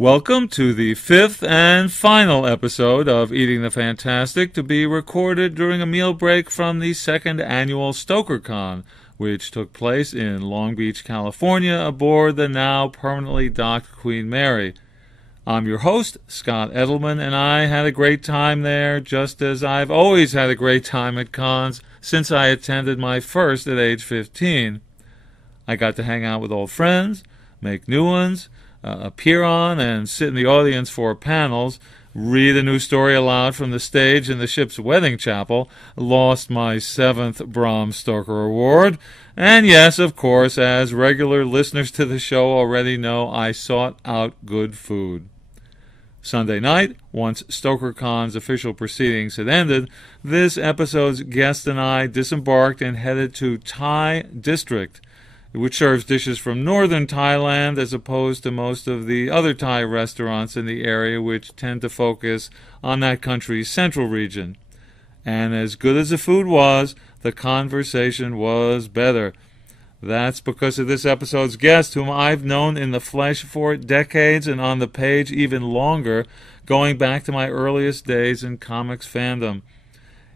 Welcome to the fifth and final episode of Eating the Fantastic, to be recorded during a meal break from the second annual StokerCon, which took place in Long Beach, California, aboard the now permanently docked Queen Mary. I'm your host, Scott Edelman, and I had a great time there, just as I've always had a great time at cons since I attended my first at age 15. I got to hang out with old friends, make new ones, appear on and sit in the audience for panels, read a new story aloud from the stage in the ship's wedding chapel, lost my 7th Bram Stoker Award, and yes, of course, as regular listeners to the show already know, I sought out good food. Sunday night, once StokerCon's official proceedings had ended, this episode's guest and I disembarked and headed to Thai District, which serves dishes from northern Thailand as opposed to most of the other Thai restaurants in the area, which tend to focus on that country's central region. And as good as the food was, the conversation was better. That's because of this episode's guest, whom I've known in the flesh for decades and on the page even longer, going back to my earliest days in comics fandom.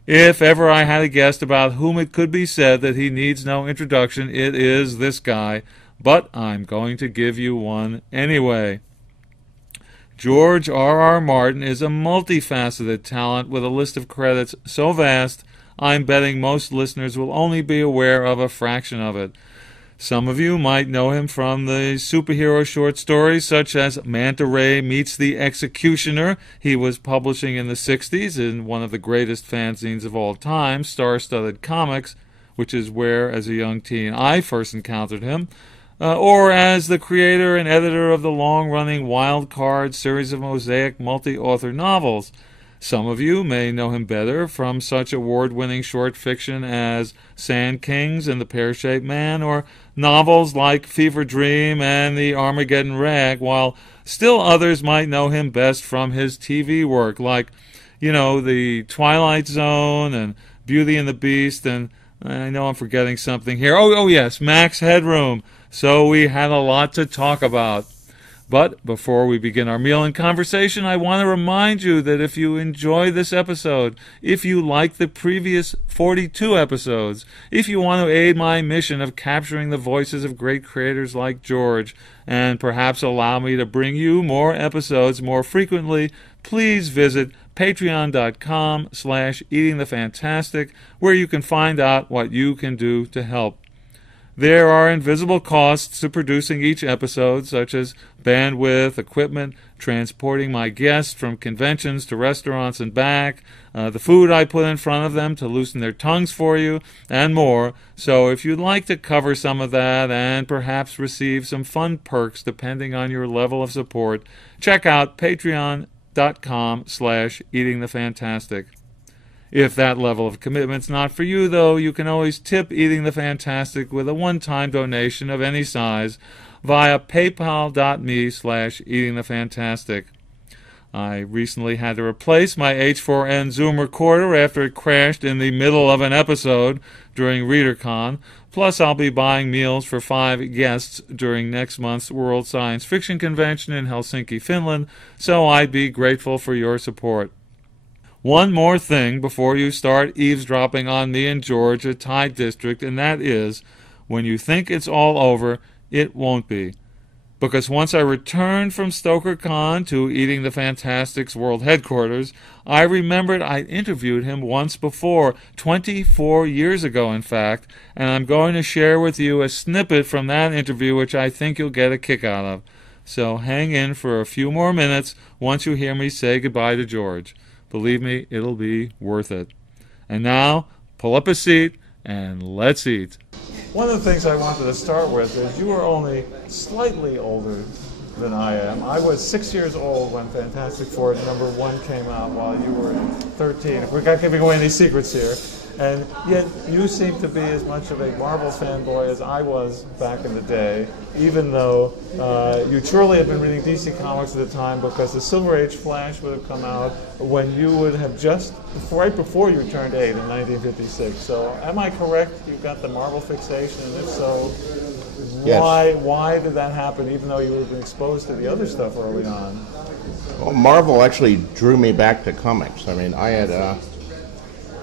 If ever I had a guest about whom it could be said that he needs no introduction, it is this guy, but I'm going to give you one anyway. George R.R. Martin is a multifaceted talent with a list of credits so vast, I'm betting most listeners will only be aware of a fraction of it. Some of you might know him from the superhero short stories such as Manta Ray Meets the Executioner he was publishing in the 60s in one of the greatest fanzines of all time, Star-Studded Comics, which is where, as a young teen, I first encountered him, or as the creator and editor of the long-running Wild Card series of Mosaic multi-author novels. Some of you may know him better from such award-winning short fiction as Sand Kings and the Pear-Shaped Man, or novels like Fever Dream and The Armageddon Rag, while still others might know him best from his TV work like, The Twilight Zone and Beauty and the Beast, and I know I'm forgetting something here. Oh yes, Max Headroom. So we had a lot to talk about. But before we begin our meal and conversation, I want to remind you that if you enjoy this episode, if you like the previous 42 episodes, if you want to aid my mission of capturing the voices of great creators like George, and perhaps allow me to bring you more episodes more frequently, please visit patreon.com/eatingthefantastic, where you can find out what you can do to help. There are invisible costs to producing each episode, such as bandwidth, equipment, transporting my guests from conventions to restaurants and back, the food I put in front of them to loosen their tongues for you, and more. So if you'd like to cover some of that and perhaps receive some fun perks depending on your level of support, check out patreon.com/eatingthefantastic. If that level of commitment's not for you, though, you can always tip Eating the Fantastic with a one-time donation of any size via paypal.me/eatingthefantastic. I recently had to replace my H4n Zoom recorder after it crashed in the middle of an episode during ReaderCon. Plus, I'll be buying meals for 5 guests during next month's World Science Fiction Convention in Helsinki, Finland, so I'd be grateful for your support. One more thing before you start eavesdropping on me and George at Thai District, and that is, when you think it's all over, it won't be. Because once I returned from StokerCon to Eating the Fantastic's world headquarters, I remembered I'd interviewed him once before, 24 years ago in fact, and I'm going to share with you a snippet from that interview which I think you'll get a kick out of. So hang in for a few more minutes once you hear me say goodbye to George. Believe me, it'll be worth it. And now, pull up a seat and let's eat. One of the things I wanted to start with is you are only slightly older than I am. I was 6 years old when Fantastic Four #1 came out while you were 13. We're not giving away any secrets here. And yet you seem to be as much of a Marvel fanboy as I was back in the day, even though you truly had been reading DC Comics at the time, because the Silver Age Flash would have come out when you would have just, right before you turned 8 in 1956. So am I correct? You've got the Marvel fixation, and if so, Yes. Why did that happen, even though you were exposed to the other stuff early on? Well, Marvel actually drew me back to comics. I mean, I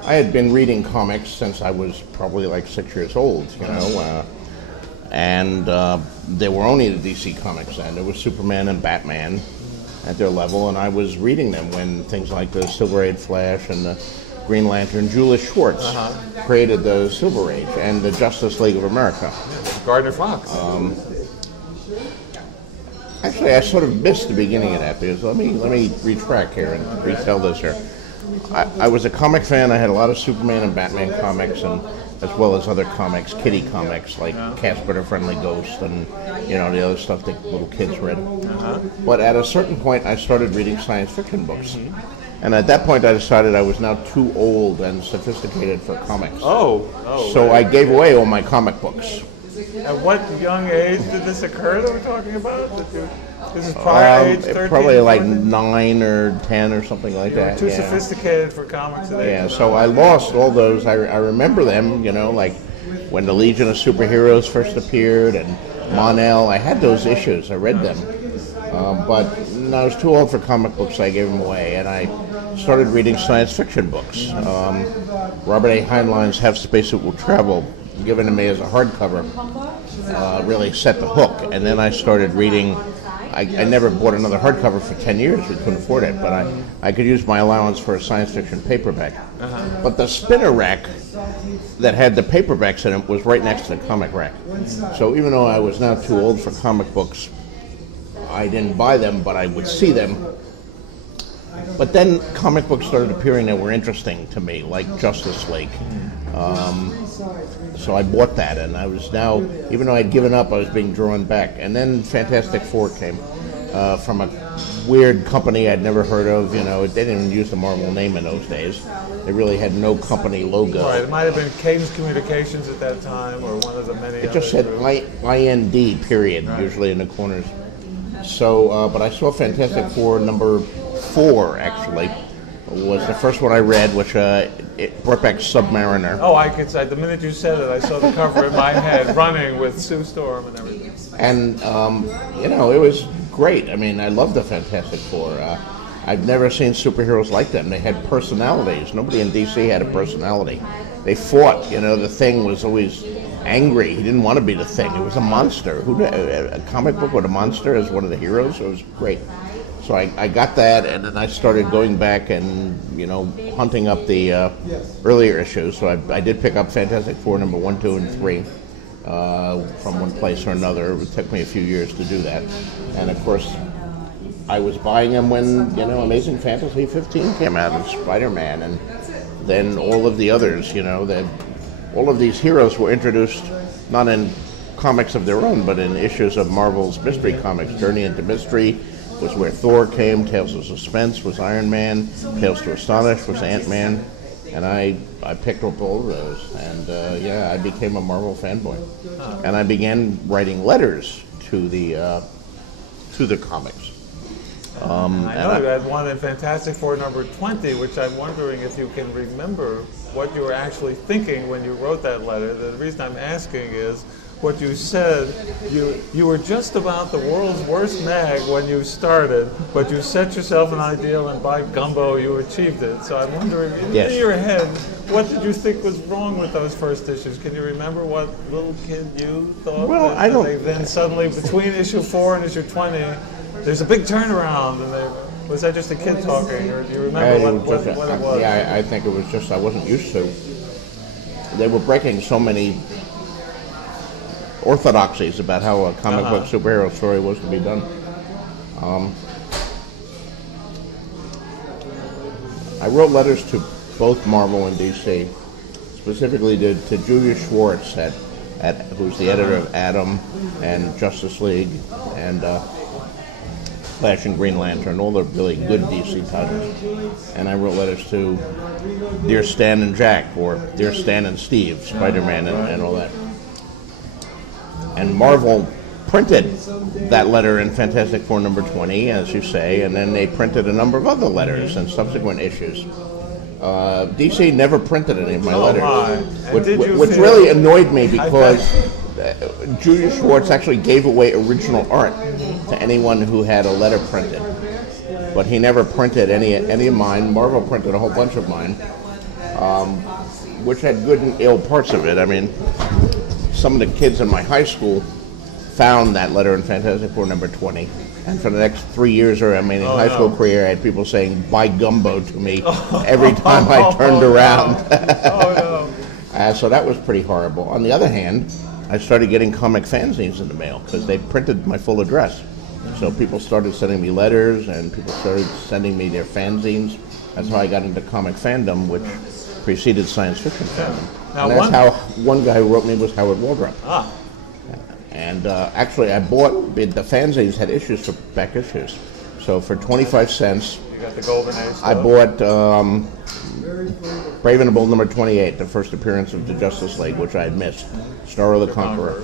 had been reading comics since I was probably like 6 years old, and there were only the DC comics then. There was Superman and Batman at their level, and I was reading them when things like the Silver Age Flash and the Green Lantern, Julius Schwartz created the Silver Age and the Justice League of America. Gardner Fox. Actually, I sort of missed the beginning of that because let me retract here and retell this here. I was a comic fan. I had a lot of Superman and Batman comics, and as well as other comics, kiddie comics like Casper the Friendly Ghost and the other stuff that little kids read. But at a certain point, I started reading science fiction books, and at that point, I decided I was now too old and sophisticated for comics. So I gave away all my comic books. At what young age did this occur that we're talking about? This is prior age 13? Probably like 9 or 10 or something like that. Too sophisticated for comics today. Yeah, so I lost all those. I remember them, like when the Legion of Superheroes first appeared and Mon-El. I had those issues. I read them. But I was too old for comic books, so I gave them away. And I started reading science fiction books. Robert A. Heinlein's Half Spacesuit Will Travel, given to me as a hardcover, really set the hook. And then I started reading. I never bought another hardcover for 10 years. We couldn't afford it, but I could use my allowance for a science fiction paperback. But the spinner rack that had the paperbacks in it was right next to the comic rack. So even though I was now too old for comic books, I didn't buy them, but I would see them. But then comic books started appearing that were interesting to me, like Justice League. So I bought that, and I was now, even though I'd given up, I was being drawn back. And then Fantastic Four came from a weird company I'd never heard of. They didn't even use the Marvel name in those days. They really had no company logo. Right, it might have been Cadence Communications at that time, or one of the many. It just said IND, period, usually in the corners. So, but I saw Fantastic Four number 4, actually. Was the first one I read, which it brought back Submariner. Oh, I could say, the minute you said it, I saw the cover in my head, running with Sue Storm and everything. And, it was great. I mean, I love the Fantastic Four. I've never seen superheroes like them. They had personalities. Nobody in D.C. had a personality. They fought. The Thing was always angry. He didn't want to be the Thing. He was a monster. A comic book with a monster as one of the heroes? It was great. So I got that, and then I started going back and, hunting up the earlier issues. So I did pick up Fantastic Four number 1, 2, and 3 from one place or another. It took me a few years to do that. And, of course, I was buying them when, Amazing Fantasy 15 came out, and Spider-Man, and then all of the others, all of these heroes were introduced not in comics of their own, but in issues of Marvel's mystery comics. Journey into Mystery was where Thor came, Tales of Suspense was Iron Man, Tales to Astonish was Ant-Man, and I picked up all of those, and I became a Marvel fanboy. And I began writing letters to the comics. I know you had one in Fantastic Four number 20, which I'm wondering if you can remember what you were actually thinking when you wrote that letter. The reason I'm asking is, what you said, you were just about the world's worst mag when you started, but you set yourself an ideal, and by gumbo, you achieved it. So I'm wondering, in your head, what did you think was wrong with those first issues? Can you remember what little kid you thought? Well, I don't. Then suddenly, between issue 4 and issue 20, there's a big turnaround, and was that just a kid talking, or do you remember what it was? Yeah, I think it was just I wasn't used to. They were breaking so many orthodoxies about how a comic book superhero story was to be done. I wrote letters to both Marvel and DC, specifically to Julius Schwartz, who's the editor of Atom and Justice League and Flash and Green Lantern, all the really good DC titles. And I wrote letters to Dear Stan and Jack, or Dear Stan and Steve, Spider-Man and all that. And Marvel printed that letter in Fantastic Four number 20, as you say, and then they printed a number of other letters in subsequent issues. DC never printed any of my letters, which really annoyed me because Julius Schwartz actually gave away original art to anyone who had a letter printed, but he never printed any of mine. Marvel printed a whole bunch of mine, which had good and ill parts of it. I mean, some of the kids in my high school found that letter in Fantastic Four number 20. And for the next 3 years, in high school career, I had people saying "buy gumbo" to me every time I turned around. So that was pretty horrible. On the other hand, I started getting comic fanzines in the mail because they printed my full address. So people started sending me letters, and people started sending me their fanzines. That's how I got into comic fandom, which preceded science fiction fandom. And that's how one guy who wrote me was Howard Waldrop. And actually, I bought, the fanzines had issues for back issues. So for 25 cents, you got the Golden Age stuff. I bought Brave and the Bold number 28, the first appearance of the Justice League, which I had missed. Starro the Conqueror.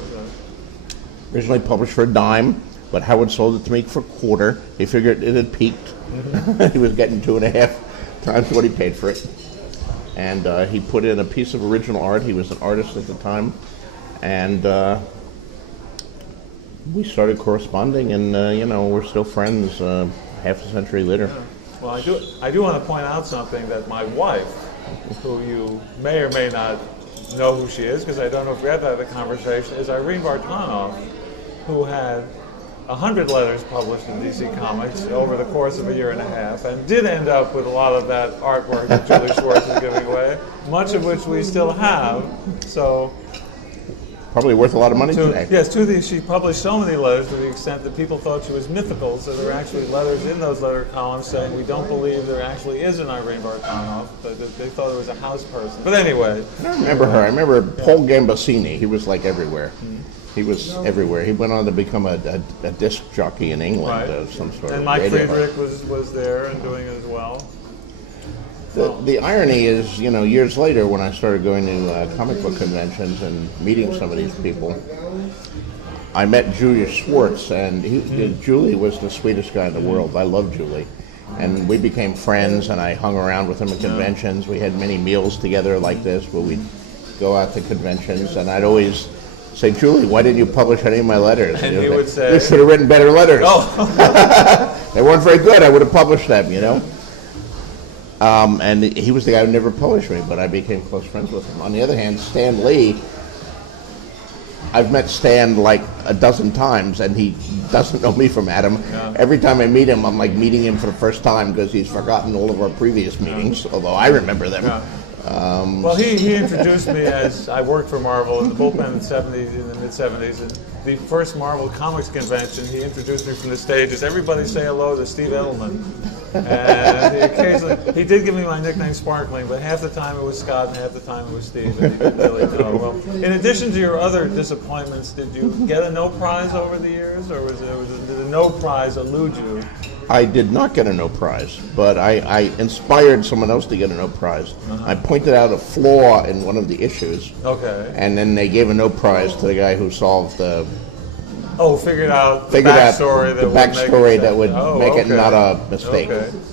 Originally published for a dime, but Howard sold it to me for a quarter. He figured it had peaked. He was getting 2.5 times what he paid for it. And he put in a piece of original art. He was an artist at the time. And we started corresponding, and we're still friends half a century later. Well, I do want to point out something that my wife, who you may or may not know who she is, because I don't know if we had that the conversation, is Irene Vartanoff, who had 100 letters published in DC Comics over the course of a year and a half, and did end up with a lot of that artwork that Julie Schwartz is giving away, much of which we still have. So. Probably worth a lot of money today. Yes, she published so many letters to the extent that people thought she was mythical, so there were actually letters in those letter columns saying we don't believe there actually is an Irene Vartanoff, but they thought it was a house person. But anyway. I remember her. I remember Paul Gambassini. He was like everywhere. He was everywhere. He went on to become a disc jockey in England of some sort. And Mike Friedrich was there and doing it as well. The irony is, years later when I started going to comic book conventions and meeting some of these people, I met Julius Schwartz, and Julie was the sweetest guy in the world. I love Julie. And we became friends, and I hung around with him at conventions. We had many meals together like this where we'd go out to conventions, and I'd always say, Julie, why didn't you publish any of my letters? And he would say, you should have written better letters. Oh. They weren't very good. I would have published them, And he was the guy who never published me, but I became close friends with him. On the other hand, Stan Lee, I've met Stan like a dozen times, and he doesn't know me from Adam. Yeah. Every time I meet him, I'm like meeting him for the first time because he's forgotten all of our previous meetings, although I remember them. Yeah. Well, he introduced me as I worked for Marvel in the bullpen in the mid-'70s, and the first Marvel Comics convention, he introduced me from the stage as everybody say hello to Steve Edelman. And he did give me my nickname Sparkling, but half the time it was Scott and half the time it was Steve, and he didn't really know. Well, in addition to your other disappointments, did you get a no prize over the years, or did a no prize elude you? I did not get a no prize, but I inspired someone else to get a no prize. I pointed out a flaw in one of the issues. Okay. And then they gave a no prize to the guy who solved the... figured out the backstory that would make it not a mistake.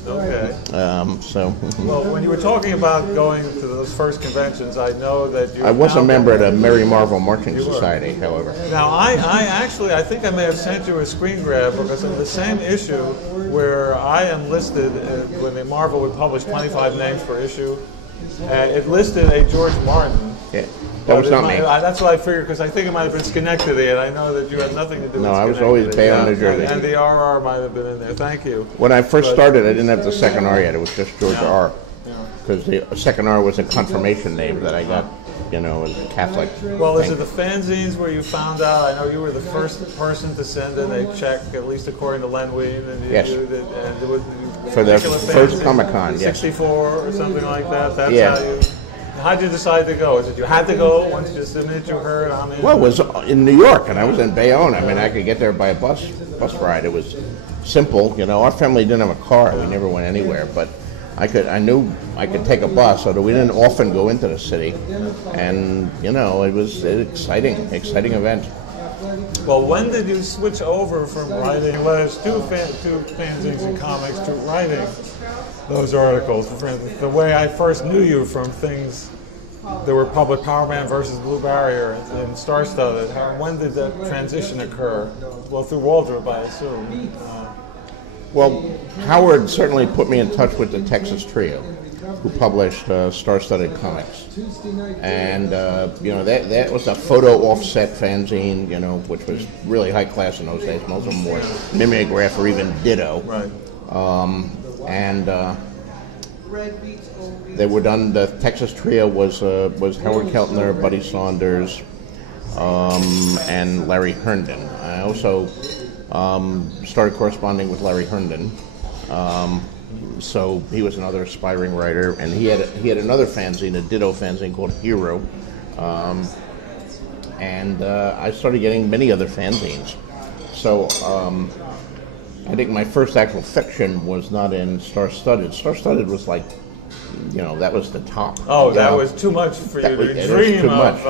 Okay. Well, when you were talking about going to those first conventions, I know that you... I was a member of the Merry Marvel Marching Society, however. Now, I think I may have sent you a screen grab because of the same issue where I am listed when the Marvel would publish 25 names per issue. It listed a George Martin. Yeah. That was not me. That's what I figured, because I think it might have been Schenectady, and I know that you had nothing to do with Schenectady. No, I was always Bayonne, New Jersey. And the RR might have been in there. Thank you. When I first started, I didn't have the second R yet. It was just George R. Because the second R was a confirmation name that I got, as a Catholic. Well, is it the fanzines where you found out? I know you were the first person to send in a check, at least according to Len Wein. And yes. For the first Comic-Con, yes. 64 or something like that. That's how you... How did you decide to go? Is it you had to go once you just the minute you heard? Well, it was in New York, and I was in Bayonne. I mean, I could get there by a bus ride. It was simple. Our family didn't have a car. We never went anywhere, but I knew I could take a bus, although we didn't often go into the city. And it was an exciting event. Well, when did you switch over from writing letters to fanzines and comics to writing those articles? For instance, the way I first knew you from things there were published Power Man versus Blue Barrier and Star Studded. When did that transition occur? Well, through Waldrop, I assume. Well, Howard certainly put me in touch with the Texas Trio, who published Star-Studded Comics, and that was a photo offset fanzine, which was really high class in those days. Most of them were mimeograph or even ditto. Right. They were done. The Texas Trio was Howard Keltner, Buddy Saunders, and Larry Herndon. I also started corresponding with Larry Herndon. So he was another aspiring writer, and he had another fanzine, a ditto fanzine called Hero, and I started getting many other fanzines. So I think my first actual fiction was not in Star-Studded. Star-Studded was like, that was the top. Oh, that was too much for you to dream of.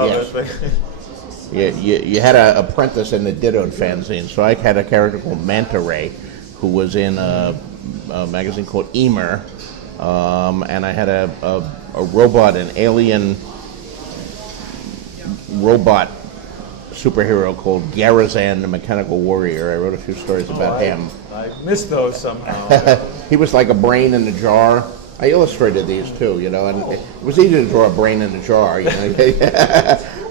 Yes. You had an apprentice in the ditto fanzine, so I had a character called Manta Ray, who was in a magazine called Emer, and I had a robot, an alien robot superhero called Garazan the Mechanical Warrior. I wrote a few stories about him. I missed those somehow. He was like a brain in a jar. I illustrated these too, and it was easy to draw a brain in a jar.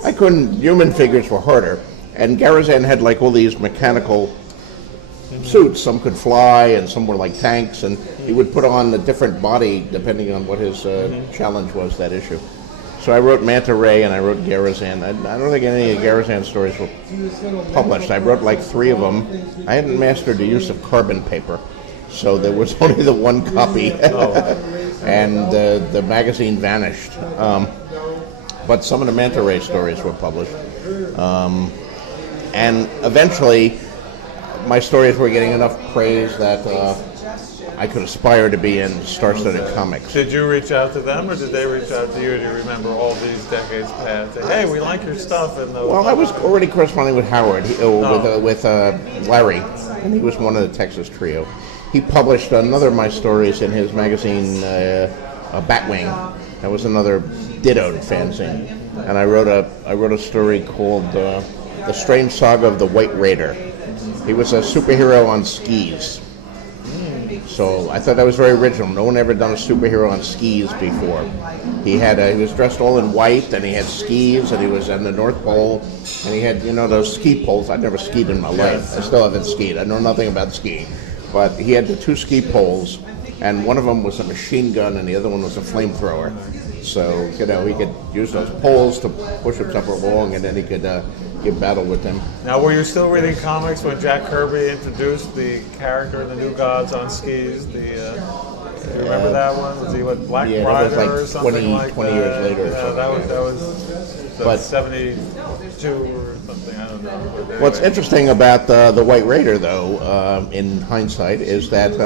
I couldn't. Human figures were harder, and Garazan had like all these mechanical suits. Some could fly, and some were like tanks, and he would put on a different body depending on what his challenge was that issue. So I wrote Manta Ray and I wrote Garazan. I don't think any of Garazan's stories were published. I wrote like 3 of them. I hadn't mastered the use of carbon paper, so there was only the one copy, and the magazine vanished. But some of the Manta Ray stories were published. And eventually, my stories were getting enough praise that I could aspire to be in Star-Studded Comics. Did you reach out to them, or did they reach out to you? Do you remember all these decades past? Hey, we like your stuff. Well, I was already corresponding with Howard, with Larry, and he was one of the Texas Trio. He published another of my stories in his magazine, Batwing. That was another ditto fanzine, and I wrote a story called The Strange Saga of the White Raider. He was a superhero on skis. So I thought that was very original. No one ever done a superhero on skis before. He was dressed all in white, and he had skis, and he was on the North Pole, and he had those ski poles. I'd never skied in my life. I still haven't skied. I know nothing about skiing, but he had the 2 ski poles, and one of them was a machine gun, and the other one was a flamethrower. So he could use those poles to push himself along, and then he could give battle with them. Now, were you still reading comics when Jack Kirby introduced the character, the New Gods on skis? Do you remember that one? Was he Black Rider like or something like 20 that? years later. Yeah, that was 72 or something. I don't know. What's interesting about the White Raider, though, in hindsight, is that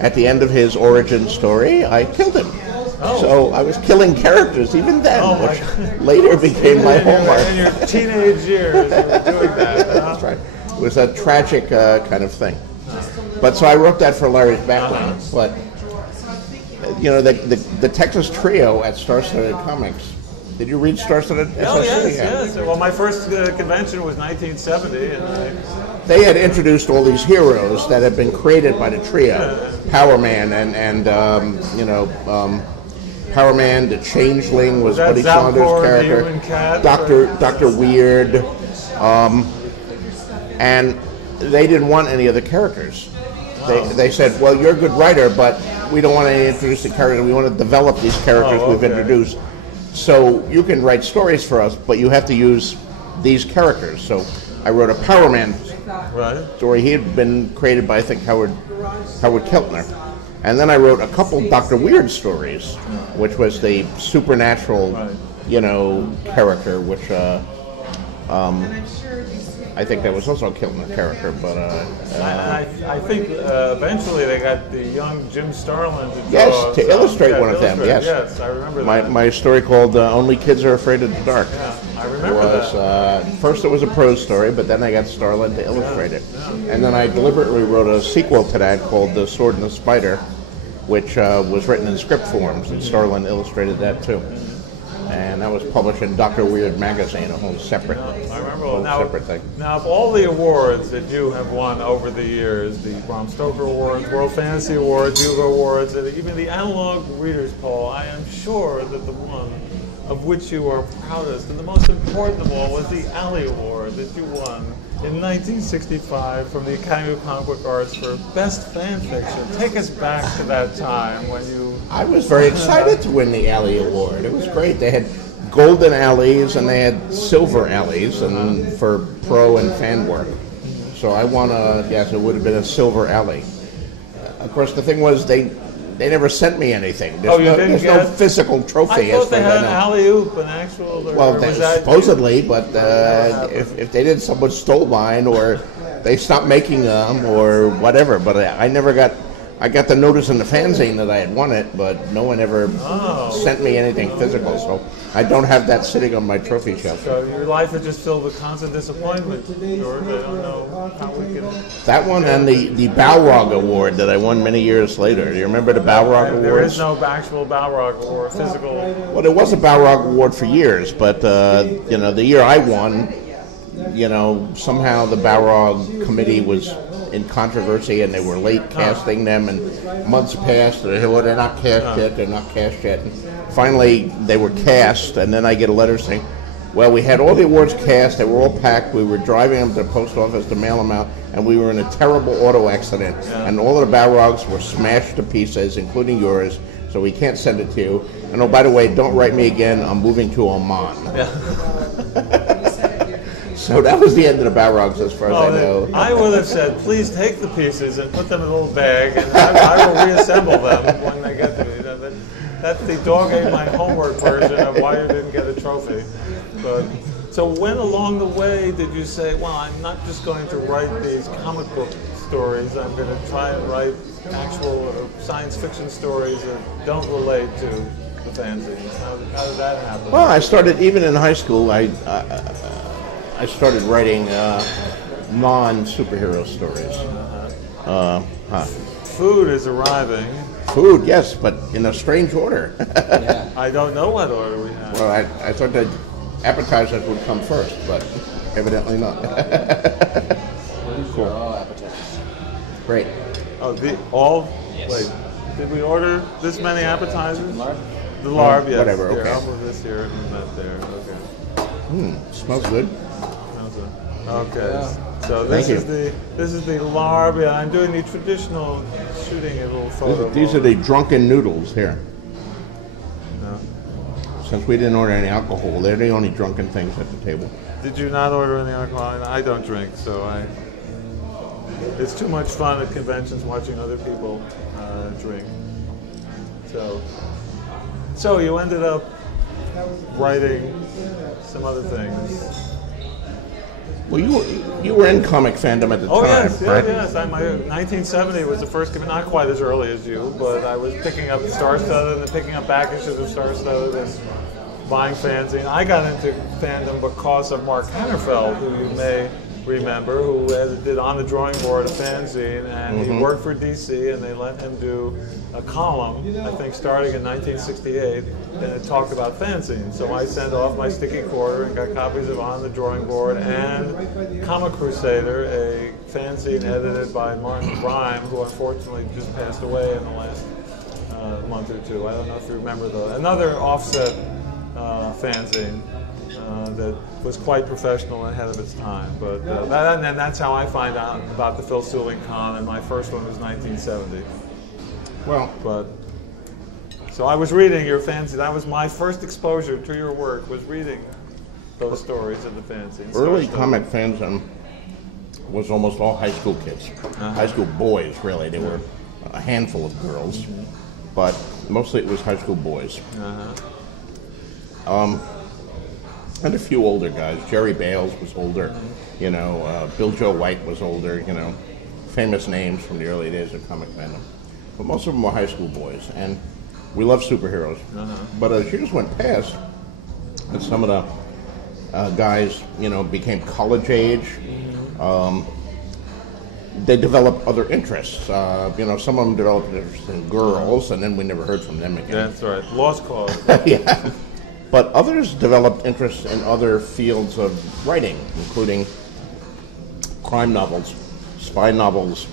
at the end of his origin story, I killed him. Oh. So I was killing characters even then, which later became my hallmark. In your teenage years, you were doing that. That's right. It was a tragic kind of thing. But so I wrote that for Larry's Batwing. But the Texas Trio at Star-Studded Comics. Did you read Star-Studded? Oh yes. Well, my first convention was 1970, and they had introduced all these heroes that had been created by the trio, Power Man and Power Man, the Changeling was Buddy Saunders' character, Dr. Weird, and they didn't want any of the characters. They said, well, you're a good writer, but we don't want to introduce the characters. We want to develop these characters we've introduced. So you can write stories for us, but you have to use these characters. So I wrote a Power Man story. He had been created by, I think, Howard Keltner. And then I wrote a couple Dr. Weird stories, which was the supernatural, character, which I think that was also a Keltner character. But I think eventually they got the young Jim Starlin to draw to illustrate one of them. Yes, I remember that. My story called "Only Kids Are Afraid of the Dark." Yeah, I remember that. First it was a prose story, but then I got Starlin to illustrate it, and then I deliberately wrote a sequel to that called "The Sword and the Spider," which was written in script forms, and Starlin illustrated that too. and that was published in Dr. Weird magazine, a whole separate, I remember. whole separate thing. Now, of all the awards that you have won over the years, the Bram Stoker Awards, World Fantasy Awards, Hugo Awards, and even the Analog Readers Poll, I am sure that the one of which you are proudest and the most important of all was the Alley Award that you won in 1965 from the Academy of Comic Book Arts for Best Fan Fiction. Take us back to that time when you... I was very excited to win the Alley Award. It was great. They had golden alleys and they had silver alleys and for pro and fan work. So I won yes, it would have been a silver alley. Of course, the thing was they never sent me anything. There's no physical trophy. I thought they had an alley-oop, an actual... Well, supposedly, but if they did, someone stole mine, or they stopped making them, or whatever. But I never got... I got the notice in the fanzine that I had won it, but no one ever sent me anything physical, so I don't have that sitting on my trophy shelf. So your life is just filled with constant disappointment, George. I don't know how we can... That one and the Balrog Award that I won many years later. Do you remember the Balrog Award? There is no actual Balrog Award, physical... Well, there was a Balrog Award for years, but, the year I won, somehow the Balrog committee was in controversy and they were late casting them and months passed and they're not cast yet, they're not cast yet. And finally, they were cast, and then I get a letter saying, well, we had all the awards cast, they were all packed, we were driving them to the post office to mail them out, and we were in a terrible auto accident, and all of the Balrogs were smashed to pieces, including yours, so we can't send it to you. And oh, by the way, don't write me again, I'm moving to Oman. So that was the end of the Balrogs, as far as I know. I would have said, please take the pieces and put them in a little bag, and I will reassemble them when they get to me. That's the dog ate my homework version of why you didn't get a trophy. But so when along the way did you say, well, I'm not just going to write these comic book stories, I'm going to try and write actual science fiction stories that don't relate to the fanzines? How did that happen? Well, I started, even in high school, I started writing non-superhero stories. Food is arriving. Food, yes, but in a strange order. I don't know what order we have. Well, I thought that appetizers would come first, but evidently not. Cool. Appetizers. Great. Oh, Yes. wait, did we order this many appetizers? Larb? The larb, yes. Whatever, Here, okay. I'll move this here and that there. Okay. Smells good. Okay. So this is the larb. Yeah, I'm doing the traditional shooting a little photo. These are the drunken noodles here. No. Since we didn't order any alcohol, they're the only drunken things at the table. Did you not order any alcohol? I don't drink, so it's too much fun at conventions watching other people drink. So you ended up writing some other things. Well, you were in comic fandom at the time, Yes, right? yes. 1970 was the first, not quite as early as you, but I was picking up Star-Studded and then picking up back issues of Star-Studded and buying fanzine. I got into fandom because of Mark Hannerfeld, who you may remember, who did On the Drawing Board a fanzine, and he worked for DC, and they let him do a column, I think starting in 1968, and it talked about fanzines. So I sent off my sticky quarter and got copies of On the Drawing Board and Comic Crusader, a fanzine edited by Martin Rhyme, who unfortunately just passed away in the last month or two. I don't know if you remember another offset fanzine that was quite professional and ahead of its time. But and that's how I find out about the Phil Seuling Con, and my first one was 1970. Well, So I was reading your fanzine. That was my first exposure to your work, was reading those stories in the fanzine. early comic fandom was almost all high school kids. High school boys, really. There were a handful of girls, but mostly it was high school boys. And a few older guys. Jerry Bales was older, Bill Joe White was older, famous names from the early days of comic fandom. But most of them were high school boys, and we love superheroes. But as years went past, and some of the guys, became college age, they developed other interests. Some of them developed interest in girls, and then we never heard from them again. That's right. Lost cause. Yeah. But others developed interest in other fields of writing, including crime novels, spy novels,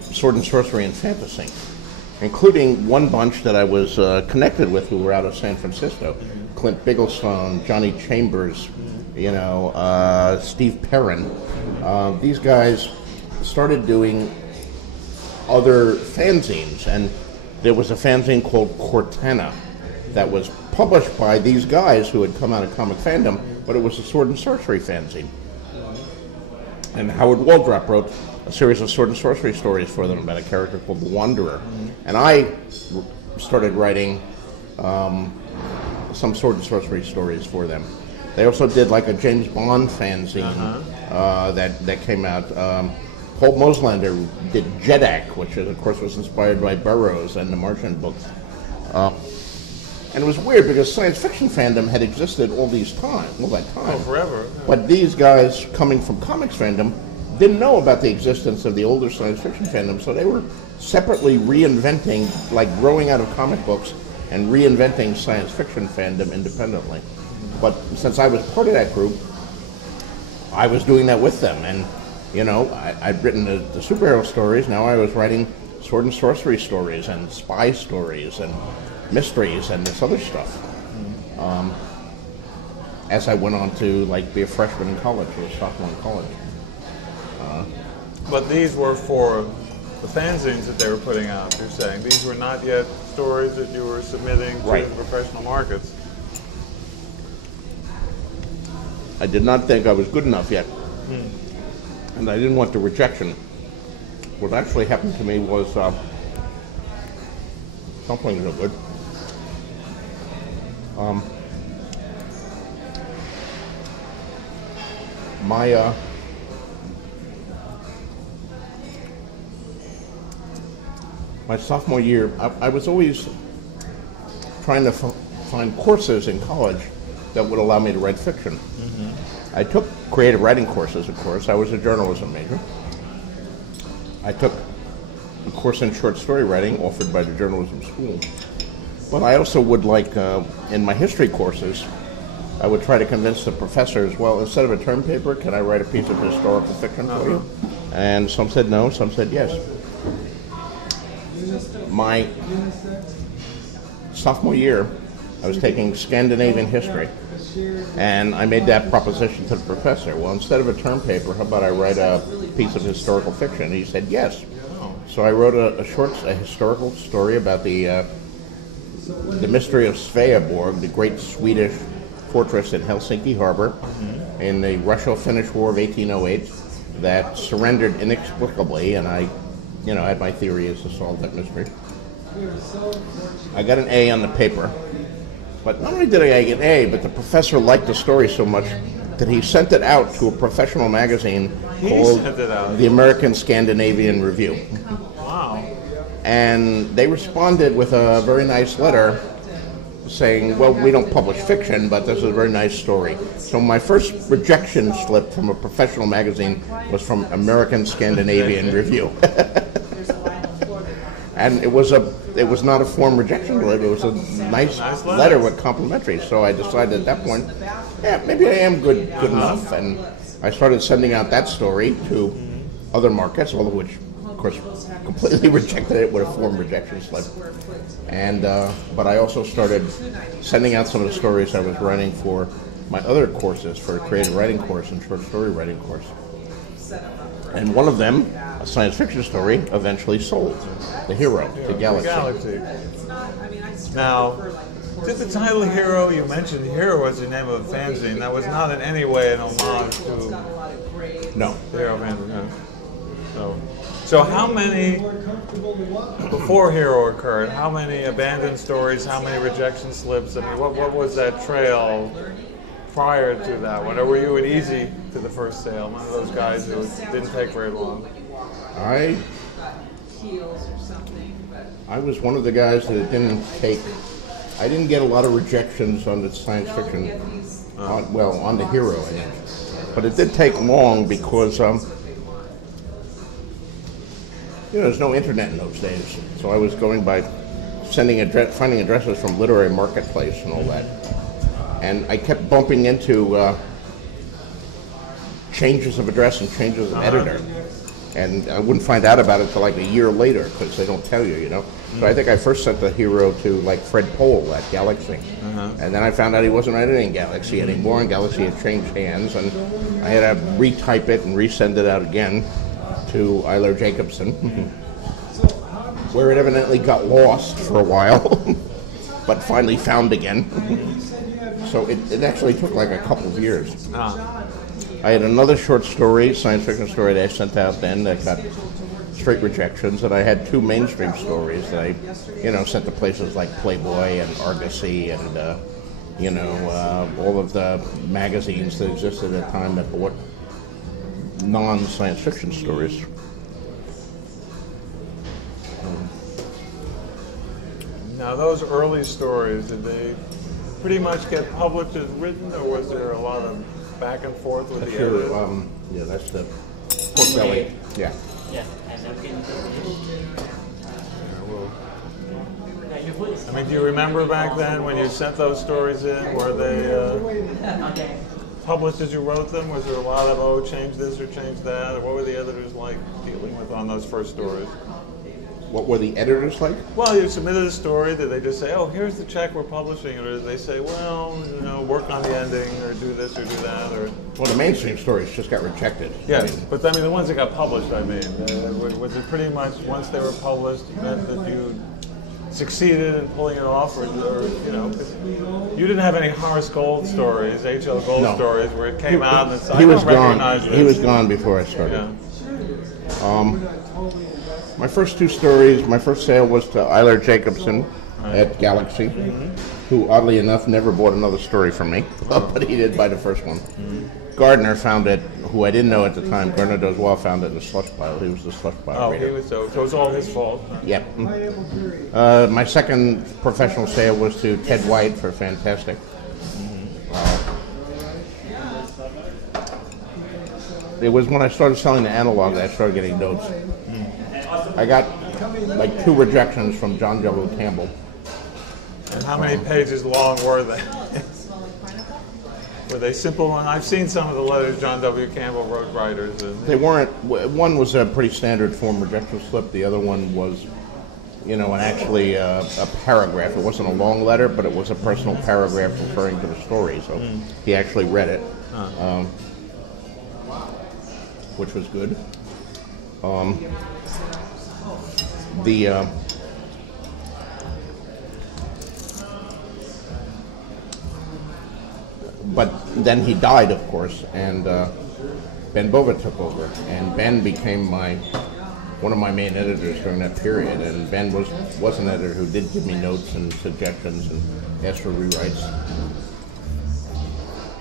sword and sorcery, and fantasy, including one bunch that I was connected with who were out of San Francisco. Clint Bigglestone, Johnny Chambers, Steve Perrin. These guys started doing other fanzines, and there was a fanzine called Cortana that was published by these guys who had come out of comic fandom, but it was a sword and sorcery fanzine. And Howard Waldrop wrote a series of sword and sorcery stories for them about a character called the Wanderer. And I started writing some sword and sorcery stories for them. They also did like a James Bond fanzine that came out. Paul Moslander did Jedak, which of course was inspired by Burroughs and the Martian books. And it was weird because science fiction fandom had existed all that time. Oh, forever. But these guys coming from comics fandom didn't know about the existence of the older science fiction fandom, so they were separately reinventing, like growing out of comic books and reinventing science fiction fandom independently. But since I was part of that group, I was doing that with them. And, I'd written the superhero stories. Now I was writing sword and sorcery stories and spy stories and mysteries and this other stuff. As I went on to, be a freshman in college or a sophomore in college. But these were for the fanzines that they were putting out, you're saying. These were not yet stories that you were submitting to the professional markets. I did not think I was good enough yet. And I didn't want the rejection. What actually happened to me was something no good. My sophomore year, I was always trying to find courses in college that would allow me to write fiction. I took creative writing courses, of course. I was a journalism major. I took a course in short story writing offered by the journalism school. But I also would in my history courses, I would try to convince the professors, well, instead of a term paper, can I write a piece of historical fiction for you? And some said no, some said yes. My sophomore year, I was taking Scandinavian history, and I made that proposition to the professor. Well, instead of a term paper, how about I write a piece of historical fiction? And he said yes. So I wrote a historical story about the mystery of Sveaborg, the great Swedish fortress in Helsinki Harbor in the Russo-Finnish War of 1808 that surrendered inexplicably, and I had my theory as to solve that mystery. I got an A on the paper, but not only did I get an A, but the professor liked the story so much that he sent it out to a professional magazine called the American Scandinavian Review. Wow. And they responded with a very nice letter saying, well, we don't publish fiction, but this is a very nice story. So my first rejection slip from a professional magazine was from American Scandinavian Review. And it was not a form rejection letter, it was a nice letter with complimentary. So I decided at that point, yeah, maybe I am good enough. And I started sending out that story to other markets, all of which, of course, completely rejected it with a form rejection slip. And but I also started sending out some of the stories I was writing for my other courses, for a creative writing course and short story writing course. And one of them, a science fiction story, eventually sold. The Hero, to Galaxy. Now, did the title Hero, you mentioned Hero was the name of the fanzine, that was not in any way an homage to No. the Hero fanzine. No. So how many, before Hero occurred, how many abandoned stories, how many rejection slips, I mean, what was that trail prior to that one? Or were you an easy to the first sale, one of those guys who didn't take very long? I was one of the guys that I didn't get a lot of rejections on the science fiction, on the Hero, I think. But it did take long because, there's no internet in those days. So I was going by finding addresses from Literary Marketplace and all that. and I kept bumping into changes of address and changes of editor. And I wouldn't find out about it until like a year later, because they don't tell you, you know. So I think I first sent the hero to like Fred Pohl at Galaxy. And then I found out he wasn't editing Galaxy anymore, and Galaxy had changed hands, and I had to retype it and resend it out again to Eiler Jacobson, where it evidently got lost for a while, but finally found again. So it actually took like a couple of years. I had another short story, science fiction story that I sent out then that got straight rejections, and I had 2 mainstream stories that I, sent to places like Playboy and Argosy and, all of the magazines that existed at the time that bought non-science fiction stories. Now, those early stories, did they pretty much get published as written, or was there a lot of back and forth with the editor? Yeah, that's the pork belly. Yeah. I mean, do you remember back then when you sent those stories in? Were they published as you wrote them? Was there a lot of, change this or change that? Or what were the editors like dealing with on those first stories? What were the editors like? Well, you submitted a story. Did they just say, here's the check, we're publishing it? Or did they say, well, work on the ending, or do this or do that? Or Well, the mainstream stories just got rejected. Yes, but the ones that got published, was it pretty much once they were published meant that you succeeded in pulling it off, or you didn't have any Horace Gold stories, H.L. Gold stories, where it came out and it's, I don't recognize this. He was gone before I started. Yeah. My first 2 stories, my first sale was to Eiler Jacobson at Galaxy, who oddly enough never bought another story from me, but he did buy the first one. Gardner found it, who I didn't know at the time. Gardner Dozois found it in the slush pile. He was the slush pile reader. So it was all his fault. Yep. My second professional sale was to Ted White for Fantastic. It was when I started selling the analog that I started getting notes. I got like 2 rejections from John W. Campbell. And how many pages long were they? Were they simple? I've seen some of the letters John W. Campbell wrote writers. They weren't. One was a pretty standard form rejection slip. The other one was, actually a paragraph. It wasn't a long letter, but it was a personal paragraph referring to the story. So he actually read it, which was good. But then he died, of course, and Ben Bova took over, and Ben became one of my main editors during that period. And Ben was an editor who did give me notes and suggestions and asked for rewrites.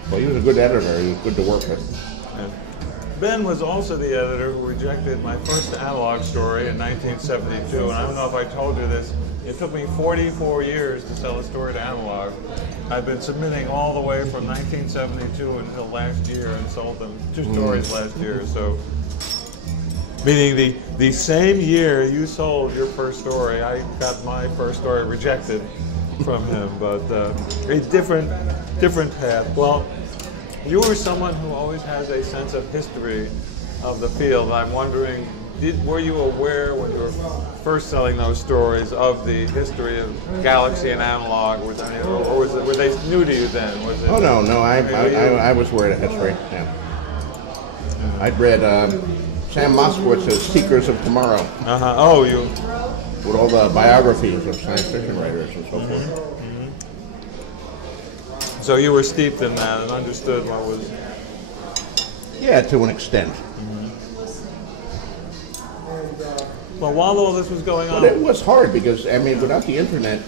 Well, he was a good editor. He was good to work with. Ben was also the editor who rejected my first analog story in 1972, and I don't know if I told you this. It took me 44 years to sell a story to analog. I've been submitting all the way from 1972 until last year, and sold them 2 stories last year. So, meaning the same year you sold your first story, I got my first story rejected from him. But a different path. Well, you were someone who always has a sense of history of the field. I'm wondering, were you aware when you were first selling those stories of the history of Galaxy and Analog? Were they new to you then? No. I was aware of history. Yeah. I'd read Sam Moskowitz's Seekers of Tomorrow. With all the biographies of science fiction writers and so forth. So you were steeped in that and understood what was... Yeah, to an extent. Well, while all this was going on... But it was hard because, without the internet,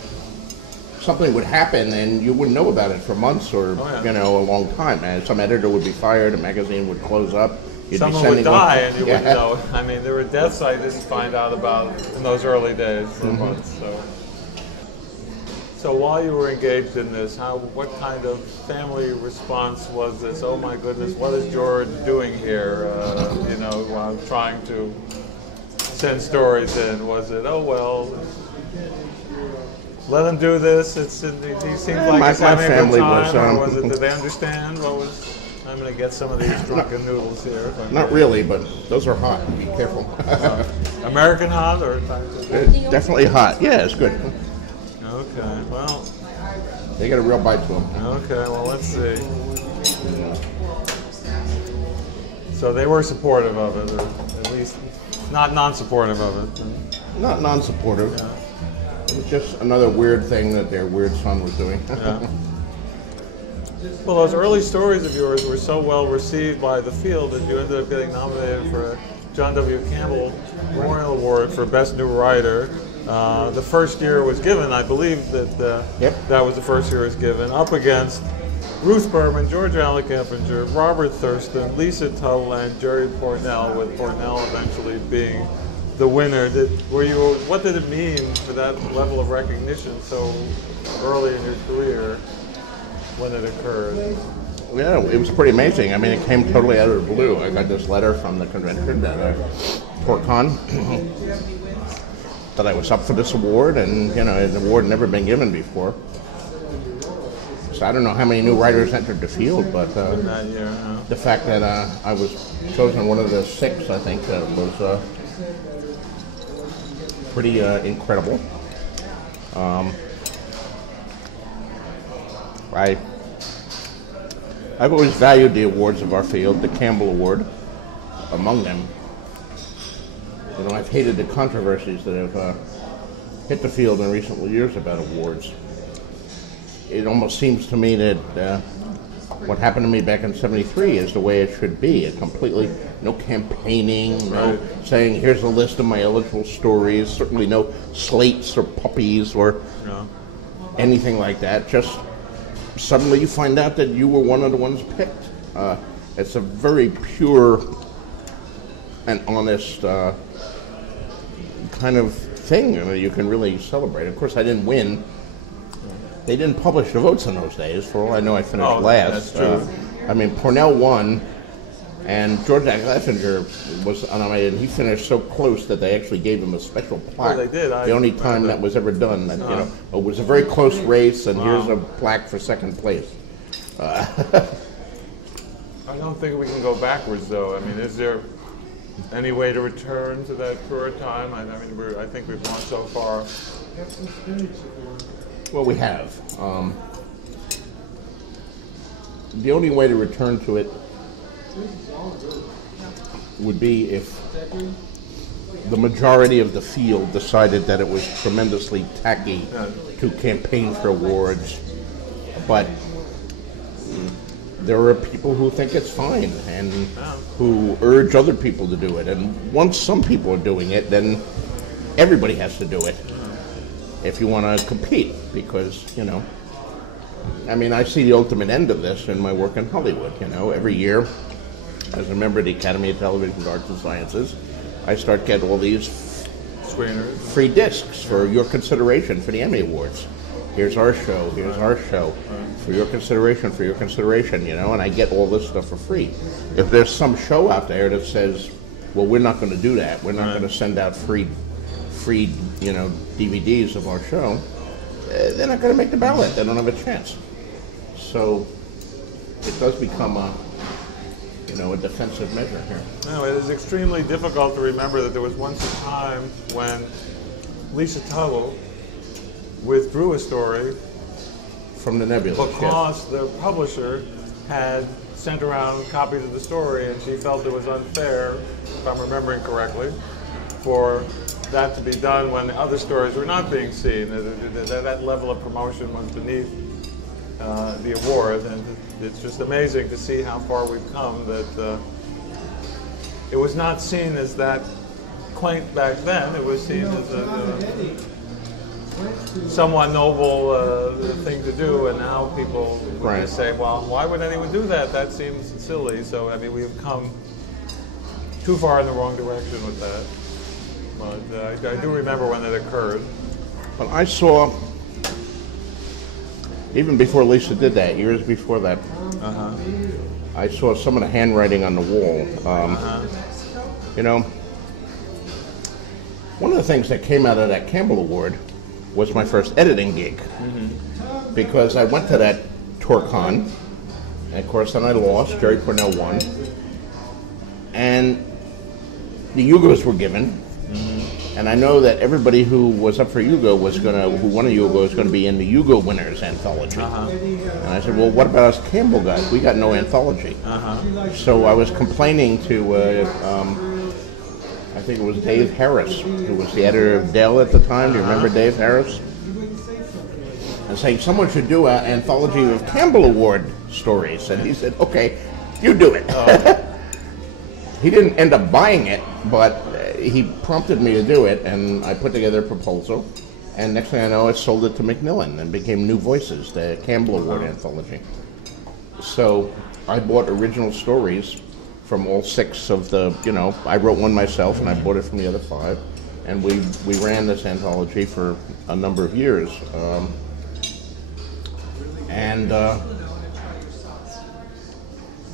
something would happen and you wouldn't know about it for months or, a long time. And some editor would be fired, a magazine would close up. Someone would die and you wouldn't know. There were deaths I didn't find out about in those early days for months. So while you were engaged in this, what kind of family response was this? Oh my goodness, what is George doing here? While trying to send stories in, was it? Oh well. let him do this? He seems like my he's having a good family time, was, or was it? Did they understand what was? I'm going to get some of these drunken noodles here. If I Not may. really, but those are hot. Be careful. American hot or? Definitely hot. Yeah, it's good. Okay. Well. They got a real bite to them. Okay. Well, let's see. So they were supportive of it, or at least not non-supportive of it. Not non-supportive. Yeah. It was just another weird thing that their weird son was doing. Yeah. Well, those early stories of yours were so well received by the field that you ended up getting nominated for a John W. Campbell Memorial Award for Best New Writer. The first year was given, I believe that that was the first year it was given, up against Ruth Berman, George Allen Kempinger, Robert Thurston, Lisa Tuttle, and Jerry Pournelle, with Pournelle eventually being the winner. What did it mean for that level of recognition so early in your career when it occurred? Yeah, it was pretty amazing. I mean, it came totally out of the blue. I got this letter from the convention at PortCon that I was up for this award, and an award had never been given before. So I don't know how many new writers entered the field, but In that year, the fact that I was chosen one of the 6, I think, was pretty incredible. I've always valued the awards of our field, the Campbell Award among them. I've hated the controversies that have hit the field in recent years about awards. It almost seems to me that what happened to me back in '73 is the way it should be. It completely, no campaigning, no saying, here's a list of my eligible stories, certainly no slates or puppies or anything like that. Just suddenly you find out that you were one of the ones picked. It's a very pure and honest kind of thing you can really celebrate. Of course, I didn't win. They didn't publish the votes in those days. For all I know, I finished last. That's true. I mean, Pournelle won, and George Alessinger was nominated, and he finished so close that they actually gave him a special plaque. Oh, they did. The only time that was ever done. That, it was a very close race, and here's a plaque for second place. I don't think we can go backwards, though. I mean, is there any way to return to that pure time? I think we've gone so far. Well, we have. The only way to return to it would be if the majority of the field decided that it was tremendously tacky to campaign for awards, but there are people who think it's fine and who urge other people to do it. And once some people are doing it, then everybody has to do it if you want to compete, because, I mean, I see the ultimate end of this in my work in Hollywood. Every year, as a member of the Academy of Television Arts and Sciences, I start getting all these Screeners. free discs for your consideration for the Emmy Awards. Here's our show, here's our show, for your consideration, and I get all this stuff for free. If there's some show out there that says, well, we're not going to do that, we're not going to send out free DVDs of our show, they're not going to make the ballot. They don't have a chance. So it does become a defensive measure here. No, it is extremely difficult to remember that there was once a time when Lisa Tuttle withdrew a story from the Nebula because the publisher had sent around copies of the story, and she felt it was unfair, if I'm remembering correctly, for that to be done when the other stories were not being seen. That level of promotion was beneath the award, and it's just amazing to see how far we've come. That it was not seen as that quaint back then. It was seen as a somewhat noble thing to do, and now people would just say, well, why would anyone do that? That seems silly. So, I mean, we've come too far in the wrong direction with that. But I do remember when it occurred. But I saw, even before Lisa did that, years before that, I saw some of the handwriting on the wall. One of the things that came out of that Campbell Award was my first editing gig. Because I went to that TorCon, and of course then I lost. Jerry Pournelle won. And the Hugos were given. And I know that everybody who was up for Hugo who won a Hugo was going to be in the Hugo Winners Anthology. And I said, well, what about us Campbell guys? We got no anthology. So I was complaining to, I think it was Dave Harris, who was the editor of Dell at the time. Do you remember Dave Harris? And saying someone should do an anthology of Campbell Award stories. And he said, okay, you do it. He didn't end up buying it, but he prompted me to do it, and I put together a proposal. And next thing I know, I sold it to Macmillan and became New Voices, the Campbell Award anthology. So I bought original stories from all 6 of the, I wrote one myself, and I bought it from the other 5. And we ran this anthology for a number of years.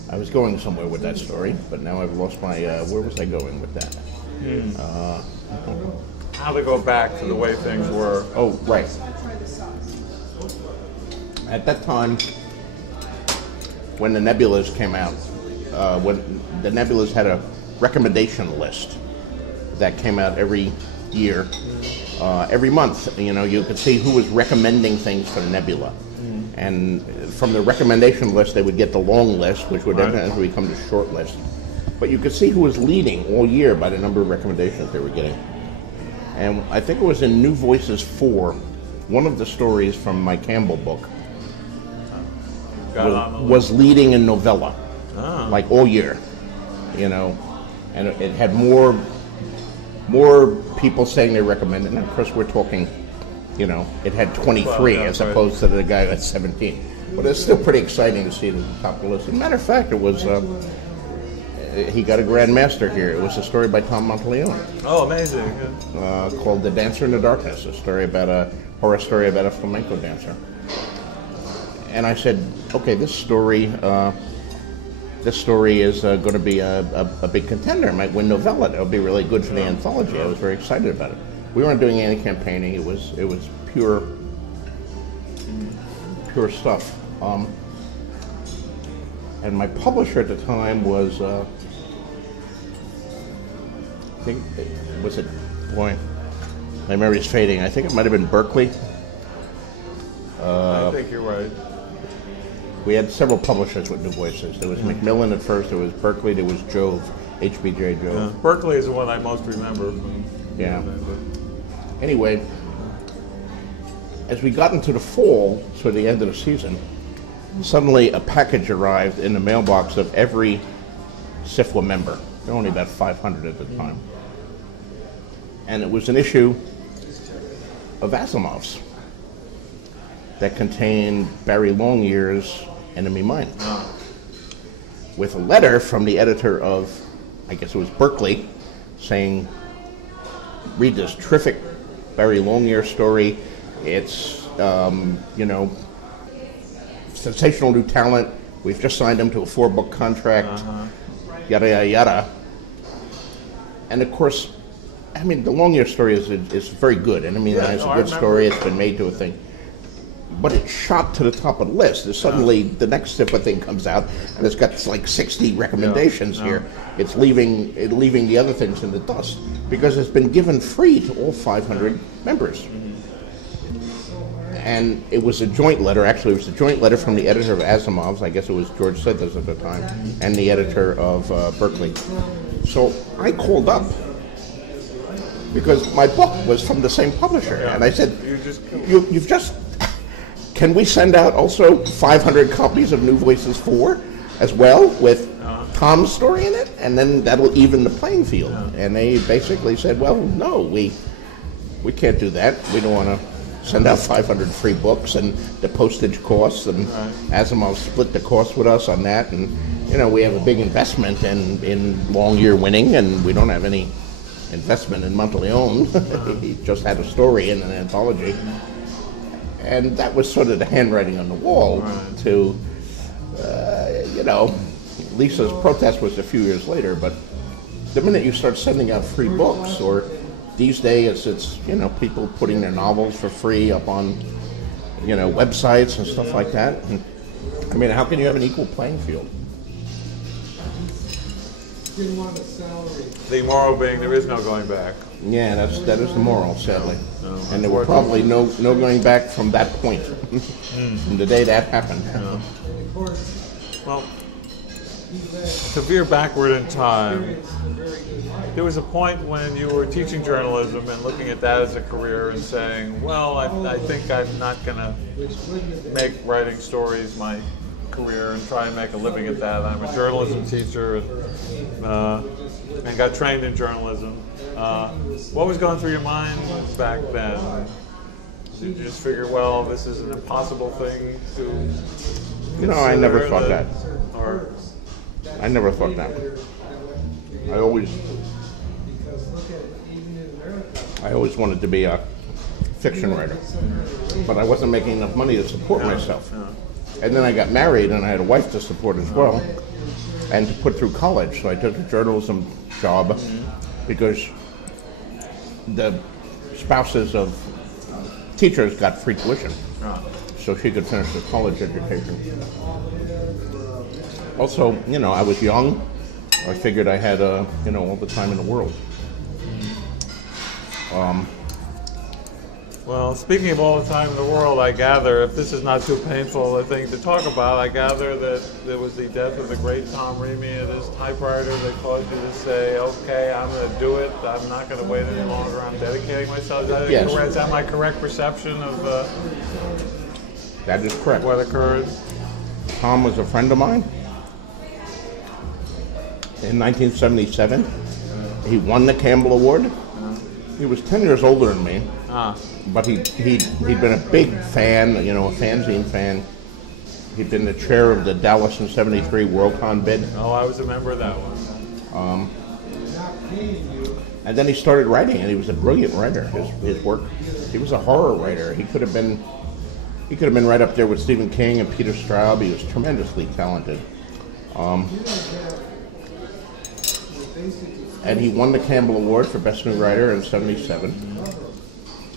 I was going somewhere with that story, but now I've lost my, where was I going with that? How to go back to the way things were. Oh, right. At that time, when the Nebulas came out, when the Nebulas had a recommendation list that came out every year, every month, you could see who was recommending things for the Nebula. And from the recommendation list, they would get the long list, which would eventually become the short list. But you could see who was leading all year by the number of recommendations they were getting. And I think it was in New Voices 4, one of the stories from my Campbell book was leading in novella, like all year, and it had more people saying they recommend it. And of course, we're talking, it had 23 as opposed to the guy at 17. But it's still pretty exciting to see it at the top of the list. As a matter of fact, it was, he got a Grand Master here. It was a story by Tom Monteleone. Oh, amazing. Called The Dancer in the Darkness, a horror story about a flamenco dancer. And I said, okay, this story is going to be a big contender. It might win novella. It would be really good for the anthology. I was very excited about it. We weren't doing any campaigning. It was pure stuff. And my publisher at the time was, I think, boy, my memory's fading. I think it might have been Berkeley. I think you're right. We had several publishers with New Voices. There was Macmillan at first, there was Berkeley, there was Jove, HBJ Jove. Berkeley is the one I most remember. Yeah. Anyway, as we got into the fall, toward the end of the season, suddenly a package arrived in the mailbox of every SIFWA member. There were only about 500 at the time. And it was an issue of Asimov's that contained Barry Longyear's Enemy Mine, with a letter from the editor of, I guess it was Berkeley, saying, read this terrific Barry Longyear story. It's, sensational new talent. We've just signed him to a 4-book contract, yada, yada, yada. And of course, I mean, the Longyear story is very good. And I mean, it's a good story. It's been made to a thing. But it shot to the top of the list. There's suddenly the next SIFWA thing comes out, and it's got like 60 recommendations here. It's leaving the other things in the dust because it's been given free to all 500 members. And it was a joint letter. Actually, it was a joint letter from the editor of Asimov's. I guess it was George Sithers at the time, and the editor of Berkeley. So I called up because my book was from the same publisher, and I said, "You've just." Can we send out also 500 copies of New Voices 4 as well with Tom's story in it? And then that'll even the playing field. And they basically said, well, no, we can't do that. We don't want to send out 500 free books and the postage costs. And Asimov split the cost with us on that. And, we have a big investment in Longyear winning, and we don't have any investment in Monteleone. He just had a story in an anthology. And that was sort of the handwriting on the wall to, Lisa's protest was a few years later, but the minute you start sending out free books or these days it's people putting their novels for free up on websites and stuff like that. And, I mean, how can you have an equal playing field? The moral being there is no going back. Yeah, that is the moral, sadly. No, and there were probably no going back from that point, from the day that happened. No. Well, to veer backward in time, there was a point when you were teaching journalism and looking at that as a career and saying, well, I think I'm not going to make writing stories my career and try and make a living at that. I'm a journalism teacher and got trained in journalism. What was going through your mind back then? Did you just figure, well, this is an impossible thing to... I never thought that. Or... I never thought that. I always wanted to be a fiction writer, but I wasn't making enough money to support myself. And then I got married, and I had a wife to support as well, and to put through college. So I took a journalism job because the spouses of teachers got free tuition, so she could finish her college education. Also, I was young. I figured I had, all the time in the world. Well, speaking of all the time in the world, I gather, if this is not too painful a thing to talk about, I gather that there was the death of the great Tom Reamy at his typewriter that caused you to say, okay, I'm going to do it. I'm not going to wait any longer. I'm dedicating myself. Is that my correct perception of that is correct. What occurred? Tom was a friend of mine. In 1977, he won the Campbell Award. He was 10 years older than me, but he'd been a big fan, a fanzine fan. He'd been the chair of the Dallas in '73 Worldcon bid. Oh, I was a member of that one. And then he started writing, and he was a brilliant writer. His work, he was a horror writer. He could have been right up there with Stephen King and Peter Straub. He was tremendously talented. And he won the Campbell Award for Best New Writer in '77.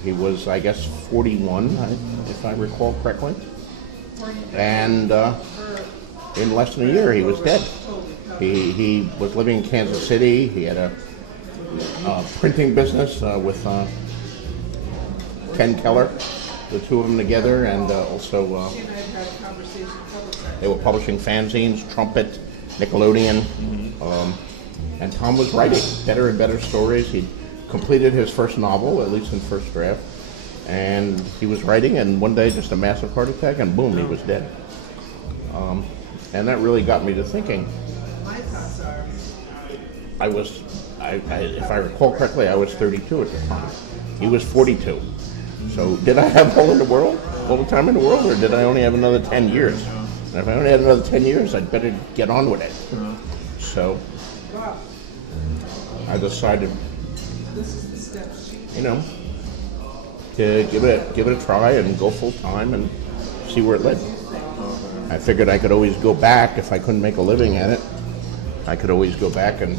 He was, I guess, 41, if I recall correctly. And in less than a year, he was dead. He was living in Kansas City. He had a printing business with Ken Keller, the two of them together, and also they were publishing fanzines, Trumpet, Nickelodeon. And Tom was writing better and better stories. He completed his first novel, at least in first draft. And he was writing, and one day just a massive heart attack, and boom, he was dead. And that really got me to thinking. If I recall correctly, I was 32 at the time. He was 42. So did I have all the time in the world, or did I only have another 10 years? And if I only had another 10 years, I'd better get on with it. So I decided, to give it a try and go full time and see where it led. I figured I could always go back if I couldn't make a living at it. I could always go back and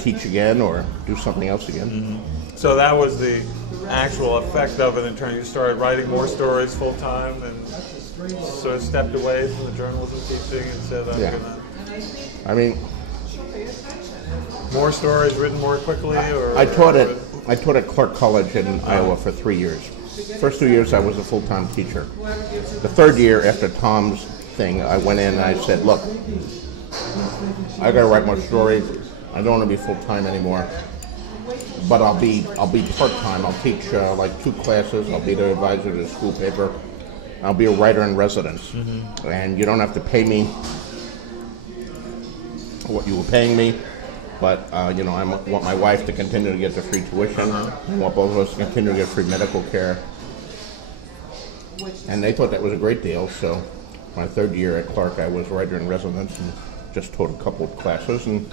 teach again or do something else again. Mm-hmm. So that was the actual effect of it in terms you started writing more stories full time and sort of stepped away from the journalism teaching and said, I'm going to... More stories written more quickly? I taught at Clark College in Iowa for 3 years. First 2 years I was a full-time teacher. The third year after Tom's thing, I went in and I said, look, I got to write more stories. I don't want to be full-time anymore. But I'll be part-time. I'll teach like 2 classes. I'll be the advisor to the school paper. I'll be a writer in residence. Mm-hmm. And you don't have to pay me what you were paying me. But, I want my wife to continue to get the free tuition. I want both of us to continue to get free medical care. And they thought that was a great deal. So my third year at Clark, I was writer in residence and just taught a couple of classes and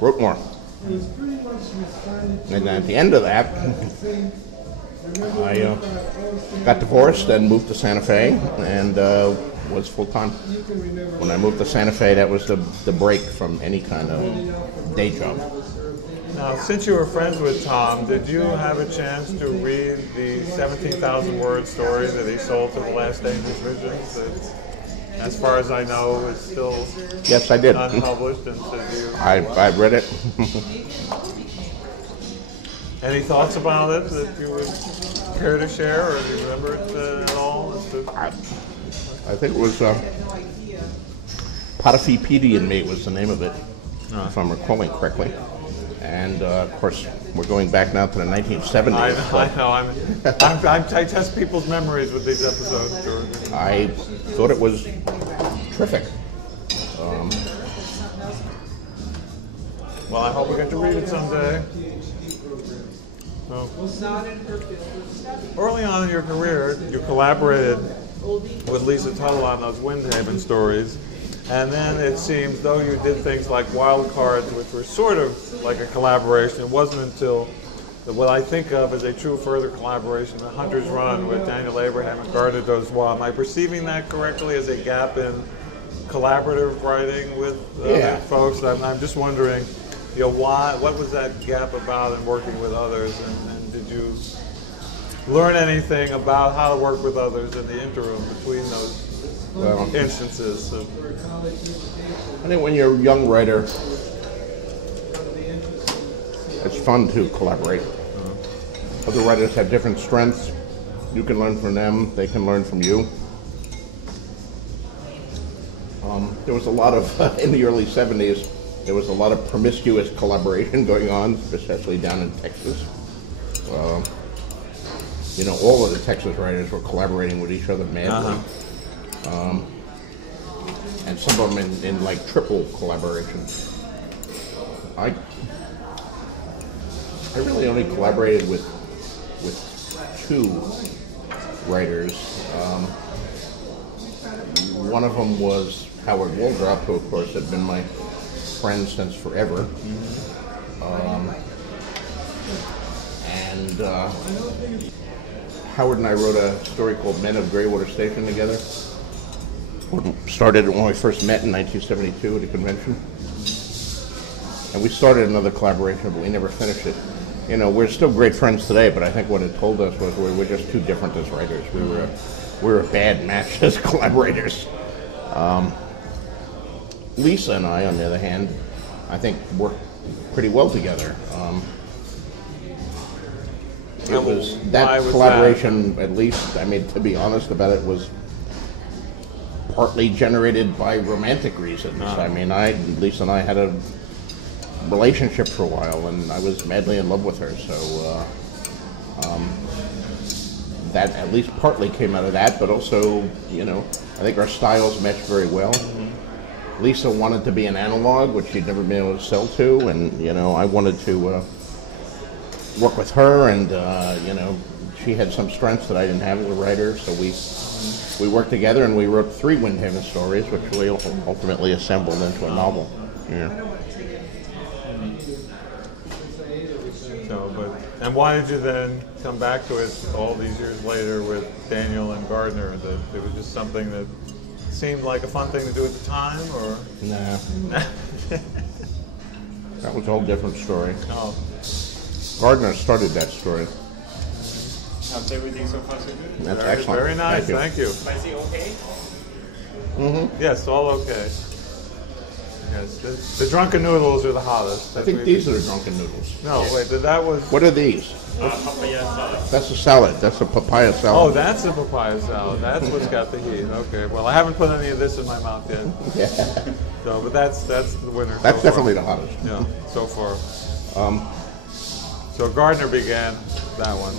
wrote more. And at the end of that, I got divorced and moved to Santa Fe and was full-time. When I moved to Santa Fe, that was the break from any kind of day job. Now, since you were friends with Tom, did you have a chance to read the 17,000 word story that he sold to the Last Dangerous Visions? That, as far as I know, is still Yes, I did. unpublished. And so I read it. any thoughts about it that you would care to share, or do you remember it at all? I think it was Potiphepedi and Me was the name of it, if I'm recalling correctly. And of course, we're going back now to the 1970s. I know. I test people's memories with these episodes, George. I thought it was terrific. Well, I hope we get to read it someday. So, early on in your career, you collaborated with Lisa Tuttle on those Windhaven stories. And then it seems, though you did things like Wild Cards, which were sort of like a collaboration, it wasn't until what I think of as a true further collaboration, The Hunter's Run with Daniel Abraham and Gardner Dozois. Am I perceiving that correctly as a gap in collaborative writing with folks? I'm just wondering, what was that gap about in working with others, and did you learn anything about how to work with others in the interim between those instances? I think when you're a young writer, it's fun to collaborate. Other writers have different strengths. You can learn from them, they can learn from you. There was a lot of, in the early 70s, there was a lot of promiscuous collaboration going on, especially down in Texas. All of the Texas writers were collaborating with each other madly. And some of them in like triple collaboration. I really only collaborated with two writers. One of them was Howard Waldrop, who of course had been my friend since forever. And Howard and I wrote a story called Men of Greywater Station together. Started when we first met in 1972 at a convention. And we started another collaboration, but we never finished it. We're still great friends today, but I think what it told us was we were just too different as writers. We were a bad match as collaborators. Lisa and I, on the other hand, I think worked pretty well together. It was that collaboration, at least, to be honest about it, was partly generated by romantic reasons. Lisa and I had a relationship for a while, and I was madly in love with her, so that at least partly came out of that, but also, I think our styles meshed very well. Lisa wanted to be an analog, which she'd never been able to sell to, and, I wanted to work with her, and, she had some strengths that I didn't have as a writer, so we worked together, and we wrote 3 Windhaven stories, which we ultimately assembled into a novel. Yeah. And why did you then come back to it all these years later with Daniel and Gardner? That it was just something that seemed like a fun thing to do at the time, or? Nah. That was a whole different story. Oh. Gardner started that story. How's everything so far so good? That's excellent. Very nice, thank you. Spicy okay? Mm-hmm. Yes, all okay. Yes, the drunken noodles are the hottest. I think these are the drunken noodles. No, wait, that was... What are these? Papaya salad. That's a salad. That's a papaya salad. Oh, that's the papaya salad. That's what's got the heat. Okay, well, I haven't put any of this in my mouth yet. Yeah. So, but that's the winner. That's so definitely far. the hottest. Yeah, so far. So Gardner began that one.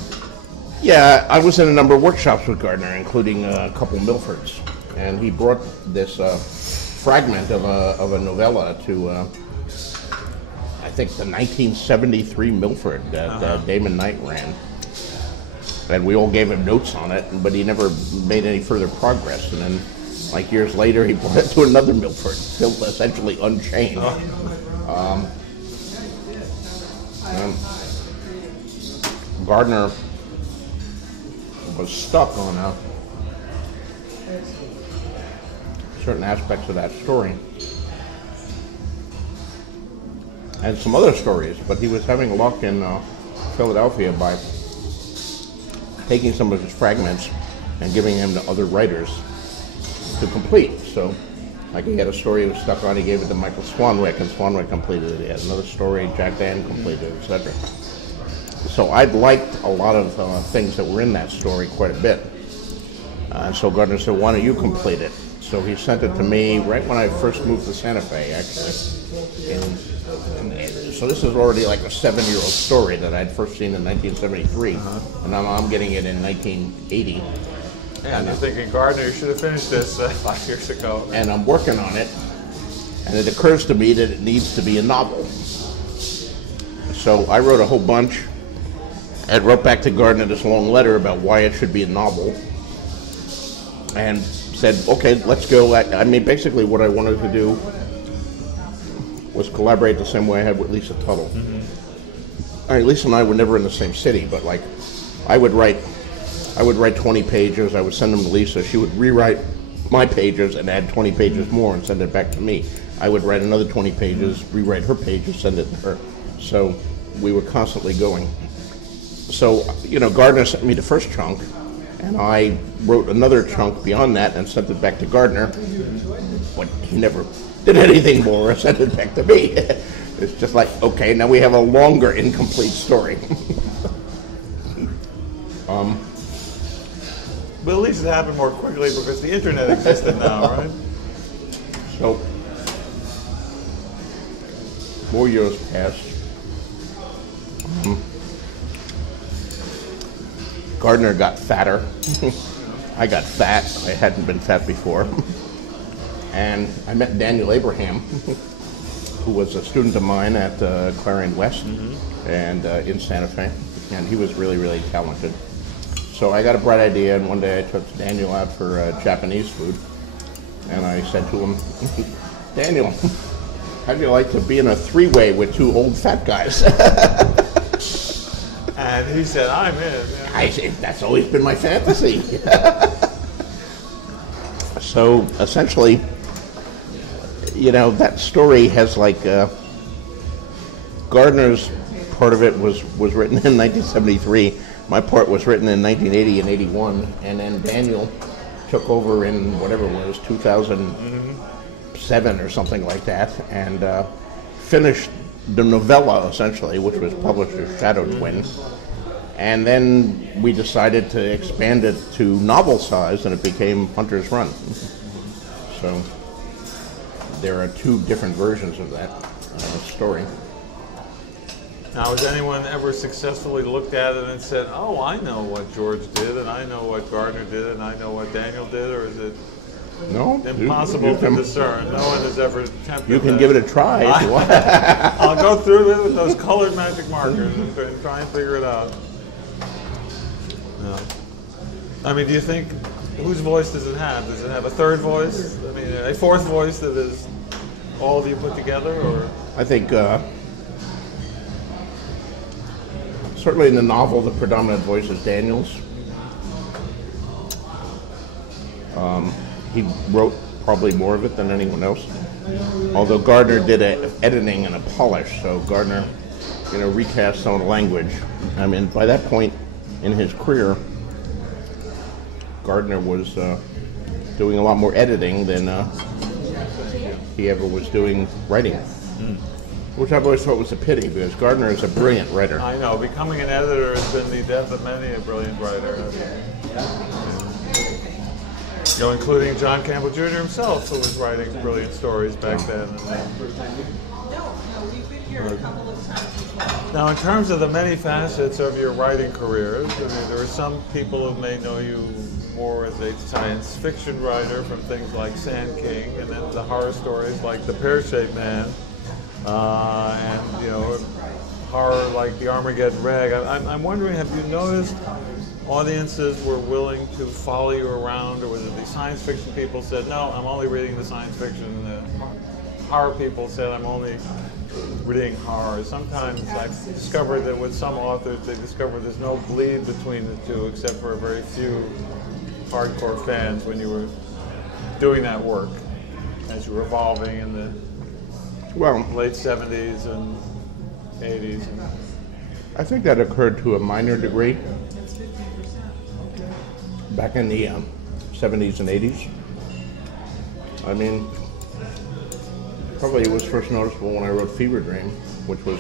Yeah, I was in a number of workshops with Gardner, including a couple Milfords, and he brought this fragment of a novella to, I think, the 1973 Milford that Damon Knight ran. And we all gave him notes on it, but he never made any further progress. And then, like years later, he brought it to another Milford, still essentially unchanged. Gardner was stuck on certain aspects of that story. and some other stories. But he was having luck in Philadelphia by taking some of his fragments and giving them to other writers to complete. So, like he had a story he was stuck on, he gave it to Michael Swanwick, and Swanwick completed it. He had another story, Jack Dan completed it, etc. So I'd liked a lot of things that were in that story quite a bit. And so Gardner said, why don't you complete it? So he sent it to me right when I first moved to Santa Fe, actually. And so this is already like a 7-year-old story that I'd first seen in 1973, and I'm getting it in 1980. And you're thinking, Gardner, you should have finished this 5 years ago. And I'm working on it, and it occurs to me that it needs to be a novel. So I wrote a whole bunch. I wrote back to Gardner this long letter about why it should be a novel, and said, okay, let's go. I mean, basically what I wanted to do was collaborate the same way I had with Lisa Tuttle. I mean, Lisa and I were never in the same city, but like, I would write 20 pages, I would send them to Lisa, she would rewrite my pages and add 20 pages more and send it back to me. I would write another 20 pages, rewrite her pages, send it to her. So we were constantly going. So, you know, Gardner sent me the first chunk, and I wrote another chunk beyond that and sent it back to Gardner, but he never did anything more or sent it back to me. It's just like, okay, now we have a longer, incomplete story. But at least it happened more quickly because the internet existed now, right? So, 4 years passed. Gardner got fatter. I got fat. I hadn't been fat before. And I met Daniel Abraham, who was a student of mine at Clarion West and in Santa Fe. And he was really, really talented. So I got a bright idea, and one day I took Daniel out for Japanese food. And I said to him, Daniel, how'd you like to be in a three-way with two old fat guys? And he said, I'm in. Yeah. I said, that's always been my fantasy. So essentially, you know, that story has like, Gardner's part of it was written in 1973. My part was written in 1980 and 81. And then Daniel took over in whatever it was, 2007 or something like that, and finished the novella, essentially, which was published as Shadow Twin. And then we decided to expand it to novel size, and it became Hunter's Run. So there are two different versions of that story. Now, has anyone ever successfully looked at it and said, oh, I know what George did, and I know what Gardner did, and I know what Daniel did, or is it impossible to discern? No one has ever attempted You can that. give it a try if you want. I'll go through it with those colored magic markers and try and figure it out. No. I mean, do you think, whose voice does it have? Does it have a third voice? I mean, a fourth voice that is all of you put together, or? I think certainly in the novel, the predominant voice is Daniel's. He wrote probably more of it than anyone else. Although Gardner did editing and a polish, so Gardner, you know, recast some of the language. I mean, by that point in his career, Gardner was doing a lot more editing than he ever was doing writing. Which I've always thought was a pity, because Gardner is a brilliant writer. I know, becoming an editor has been the death of many a brilliant writer. You know, including John Campbell Jr. himself, who was writing brilliant stories back then. Now, in terms of the many facets of your writing careers, I mean, there are some people who may know you more as a science fiction writer from things like Sand King, and then the horror stories like The Pear-Shaped Man, and, you know, horror like The Armageddon Rag. I'm wondering, have you noticed audiences were willing to follow you around, or was it the science fiction people said, no, I'm only reading the science fiction, the horror people said, I'm only reading horror? Sometimes I've discovered that with some authors, they discover there's no bleed between the two, except for a very few hardcore fans when you were doing that work, as you were evolving in the Well, late 70s and 80s. I think that occurred to a minor degree back in the 70s and 80s. I mean, probably it was first noticeable when I wrote Fever Dream, which was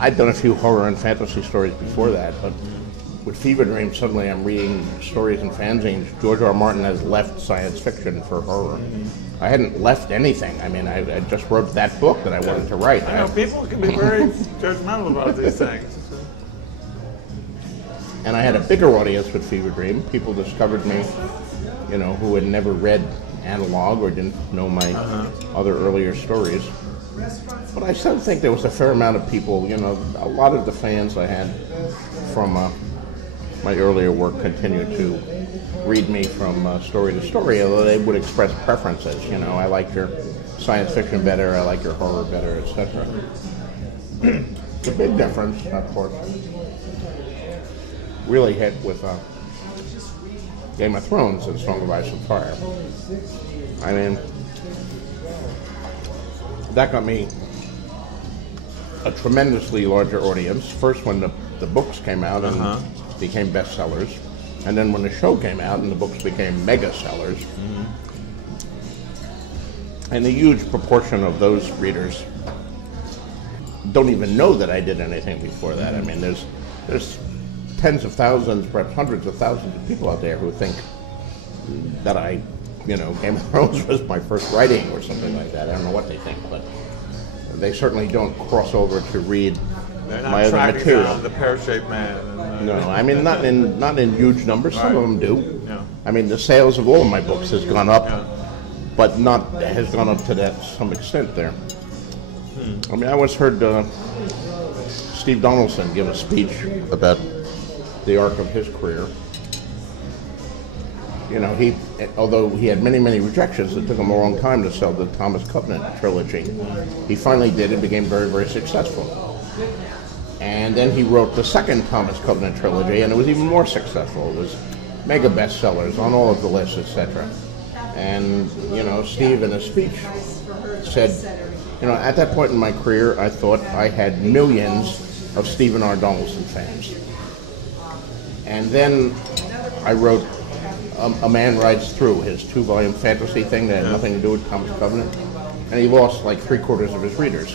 I'd done a few horror and fantasy stories before that, but with Fever Dream, suddenly I'm reading stories and fanzines. George R. R. Martin has left science fiction for horror. I hadn't left anything. I mean, I just wrote that book that I wanted to write. I know people can be very judgmental about these things. And I had a bigger audience with Fever Dream. People discovered me, you know, who had never read Analog or didn't know my other earlier stories. But I still think there was a fair amount of people, you know, a lot of the fans I had from my earlier work continued to read me from story to story, although they would express preferences. You know, I like your science fiction better, I like your horror better, etc. The big difference, of course, really hit with Game of Thrones and Song of Ice and Fire. I mean, that got me a tremendously larger audience. First when the books came out and became bestsellers, and then when the show came out and the books became mega sellers. And a huge proportion of those readers don't even know that I did anything before that. I mean, there's tens of thousands, perhaps hundreds of thousands of people out there who think that Game of Thrones was my first writing or something like that. I don't know what they think, but they certainly don't cross over to read my other material. Down the pear-shaped man. No, I mean not in huge numbers. Some of them do. Yeah. I mean, the sales of all of my books has gone up, but has gone up to that some extent there. I mean, I once heard Steve Donaldson give a speech about the arc of his career. You know, although he had many, many rejections, it took him a long time to sell the Thomas Covenant trilogy. He finally did and became very, very successful. And then he wrote the second Thomas Covenant trilogy, and it was even more successful. It was mega bestsellers on all of the lists, etc. And, you know, Steve in a speech said, you know, at that point in my career, I thought I had millions of Stephen R. Donaldson fans. And then I wrote A Man Rides Through, his 2-volume fantasy thing that had nothing to do with Thomas Covenant, and he lost like 3/4 of his readers.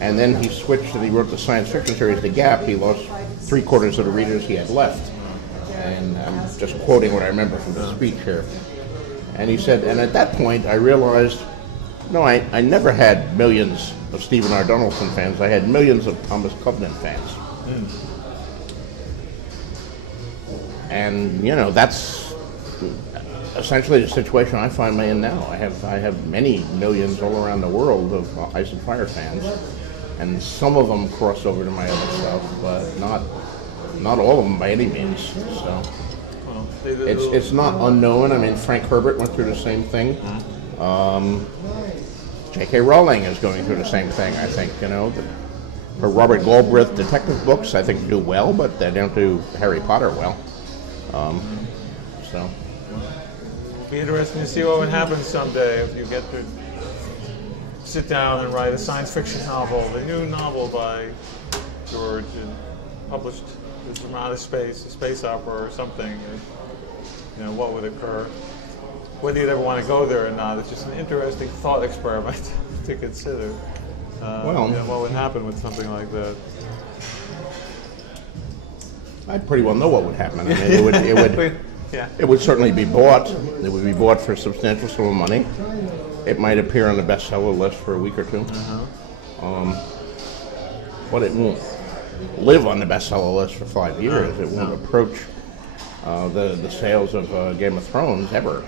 And then he switched and he wrote the science fiction series The Gap. He lost 3/4 of the readers he had left. And I'm just quoting what I remember from the speech here. And he said, and at that point I realized, no, I never had millions of Stephen R. Donaldson fans. I had millions of Thomas Covenant fans. And, you know, that's essentially the situation I find me in now. I have many millions all around the world of Ice and Fire fans, and some of them cross over to my other stuff, but not all of them by any means. So it's not unknown. I mean, Frank Herbert went through the same thing. J.K. Rowling is going through the same thing, I think. You know, her Robert Galbraith detective books, I think, do well, but they don't do Harry Potter well. So It'll be interesting to see what would happen someday if you get to sit down and write a science fiction novel, the new novel by George, and published from outer space, a space opera or something. And, you know, what would occur? Whether you'd ever want to go there or not, it's just an interesting thought experiment to consider. Well, you know, what would happen with something like that? I pretty well know what would happen. I mean, it would certainly be bought. It would be bought for a substantial sum of money. It might appear on the bestseller list for a week or two. But it won't live on the bestseller list for 5 years. It won't approach the sales of Game of Thrones ever.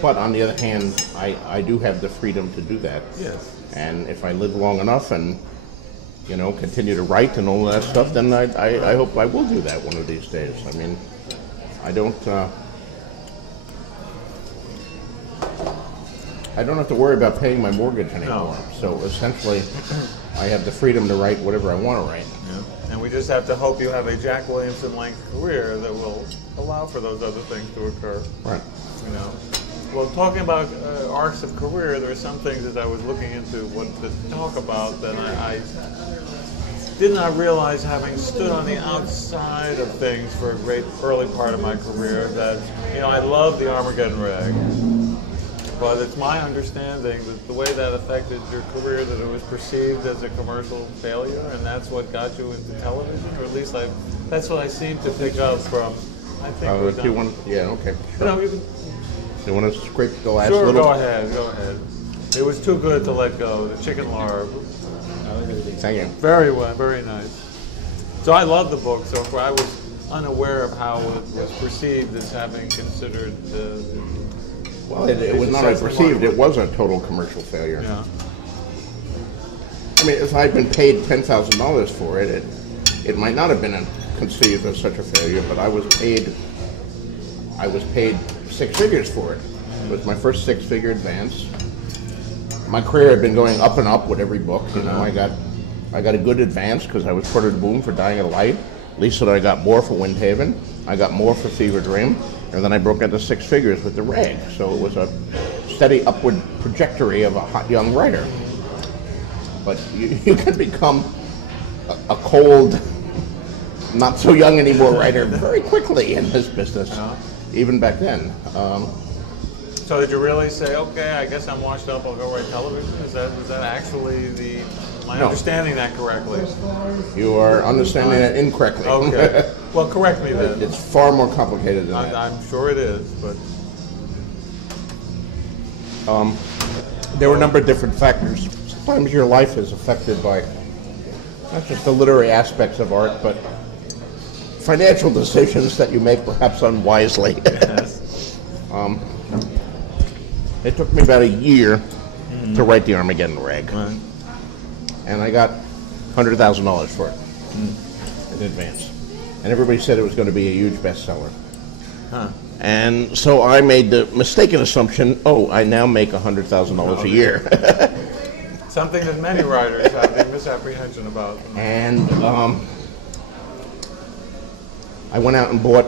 But on the other hand, I do have the freedom to do that. Yes. And if I live long enough and, you know, continue to write and all that stuff, then I hope I will do that one of these days. I mean, I don't have to worry about paying my mortgage anymore. No. So essentially, I have the freedom to write whatever I want to write. Yeah. And we just have to hope you have a Jack Williamson-length career that will allow for those other things to occur. Right. You know. Well, talking about arcs of career, there are some things as I was looking into what to talk about that I did not realize, having stood on the outside of things for a great early part of my career, that, you know, I love the Armageddon rag, but it's my understanding that the way that affected your career, that it was perceived as a commercial failure, and that's what got you into television, or at least that's what I seem to pick up from. I think we're Do done. you want? Yeah. Okay. You know, you can, You want to scrape the last sure, little? go ahead, go ahead. It was too good to let go. The chicken larb. Thank you. Very well, very nice. So I love the book. So I was unaware of how it was perceived as having considered. Well, it was not only perceived; it was a total commercial failure. Yeah. I mean, if I'd been paid $10,000 for it, it might not have been conceived as such a failure. But I was paid 6 figures for it. It was my first 6-figure advance. My career had been going up and up with every book. You know, I got a good advance because I was part of the boom for Dying of the Light. Lisa, I got more for Windhaven. I got more for Fever Dream, and then I broke into 6 figures with the rag. So it was a steady upward trajectory of a hot young writer. But you can become a cold, not so young anymore writer very quickly in this business, even back then. So did you really say, okay, I guess I'm washed up, I'll go write television? Is that actually No. understanding that correctly? You are understanding that incorrectly. Okay. Well, correct me then. It's far more complicated than that. I'm sure it is, but There were a number of different factors. Sometimes your life is affected by not just the literary aspects of art, but financial decisions that you make perhaps unwisely. It took me about a year to write the Armageddon rag. right. And I got $100,000 for it in advance. And everybody said it was going to be a huge bestseller. Huh. And so I made the mistaken assumption, I now make $100,000 a year. Something that many writers have a misapprehension about. And I went out and bought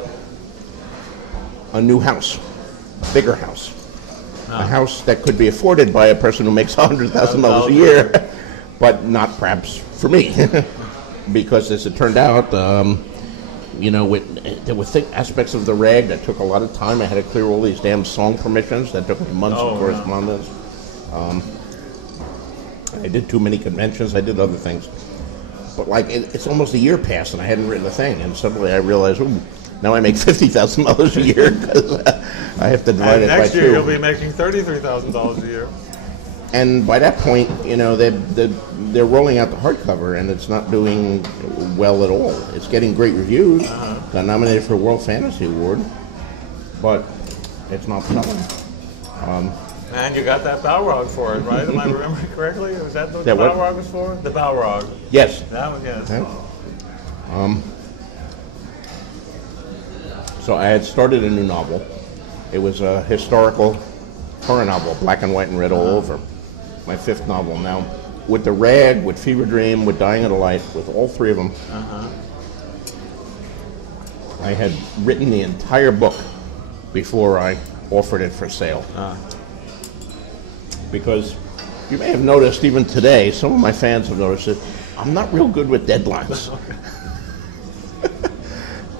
a new house, a bigger house. A house that could be afforded by a person who makes $100,000 a year, but not perhaps for me. Because as it turned out, there were aspects of the rag that took a lot of time. I had to clear all these damn song permissions that took months of correspondence. I did too many conventions. I did other things. But it's almost a year passed and I hadn't written a thing. And suddenly I realized, now I make $50,000 a year because I have to divide it by 2. Next year you'll be making $33,000 a year. And by that point, they're rolling out the hardcover, and it's not doing well at all. It's getting great reviews. Got nominated for a World Fantasy Award, but it's not selling. And you got that Balrog for it, right? Am I remembering correctly? Was that what the That what? Balrog was for? The Balrog. Yes. That one, yes. Yeah. So I had started a new novel. It was a historical horror novel, black and white and red all over. My 5th novel now. With the rag, with Fever Dream, with Dying of the Light, with all 3 of them. I had written the entire book before I offered it for sale. Because you may have noticed even today, some of my fans have noticed that I'm not real good with deadlines.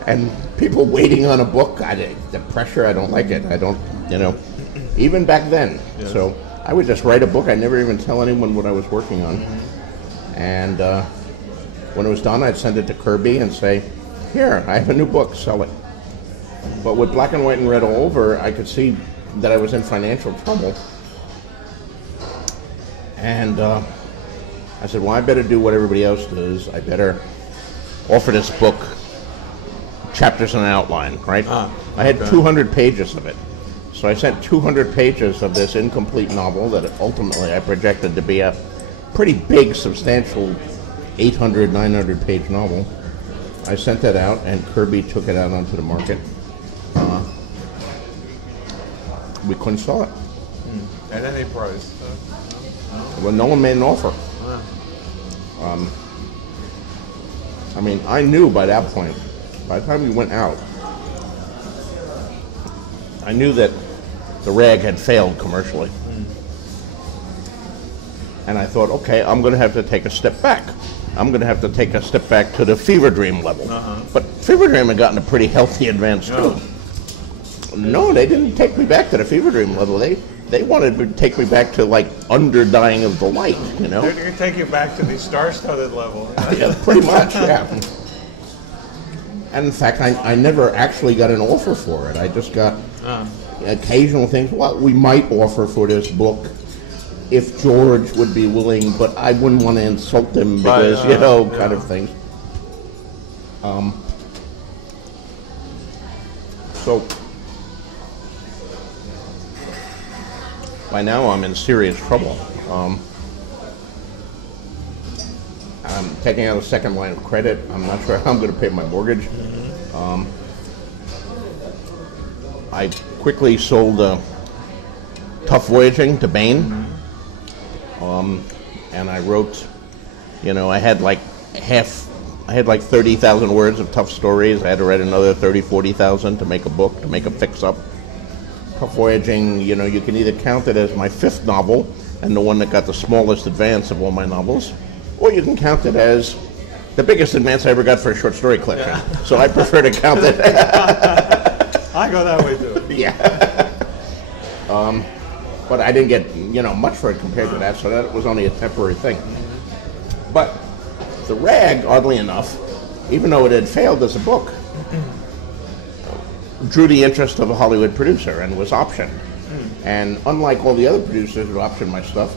And people waiting on a book, the pressure, I don't like it. I don't, even back then. Yes. So I would just write a book. I'd never even tell anyone what I was working on. And when it was done, I'd send it to Kirby and say, here, I have a new book, sell it. But with black and white and red all over, I could see that I was in financial trouble. And I said, well, I better do what everybody else does. I better offer this book chapters and an outline, right? I had 200 pages of it. So I sent 200 pages of this incomplete novel that ultimately I projected to be a pretty big, substantial 800, 900 page novel. I sent that out, and Kirby took it out onto the market. We couldn't sell it. At any price. Well, no one made an offer. I knew by that point, by the time we went out, I knew that the rag had failed commercially. And I thought, okay, I'm going to have to take a step back. I'm going to have to take a step back to the Fever Dream level. But Fever Dream had gotten a pretty healthy advance too. No, they didn't take me back to the Fever Dream level. They wanted to take me back to like Under Dying of the Light, you know? They're going to take you back to the star-studded level. Yeah, pretty much, yeah. And in fact, I never actually got an offer for it. I just got occasional things. Well, we might offer for this book if George would be willing, but I wouldn't want to insult him because, kind of things. So, by now I'm in serious trouble. I'm taking out a second line of credit. I'm not sure how I'm going to pay my mortgage. I quickly sold Tough Voyaging to Bain. And I wrote, I had like 30,000 words of tough stories. I had to write another 40,000 to make a book, to make a fix-up. Tough Voyaging, you can either count it as my 5th novel and the one that got the smallest advance of all my novels, or you can count it as the biggest advance I ever got for a short story collection. Yeah. So I prefer to count it. I go that way too. Yeah. But I didn't get, much for it compared to that, so that was only a temporary thing. But The Rag, oddly enough, even though it had failed as a book, drew the interest of a Hollywood producer and was optioned. And unlike all the other producers who optioned my stuff,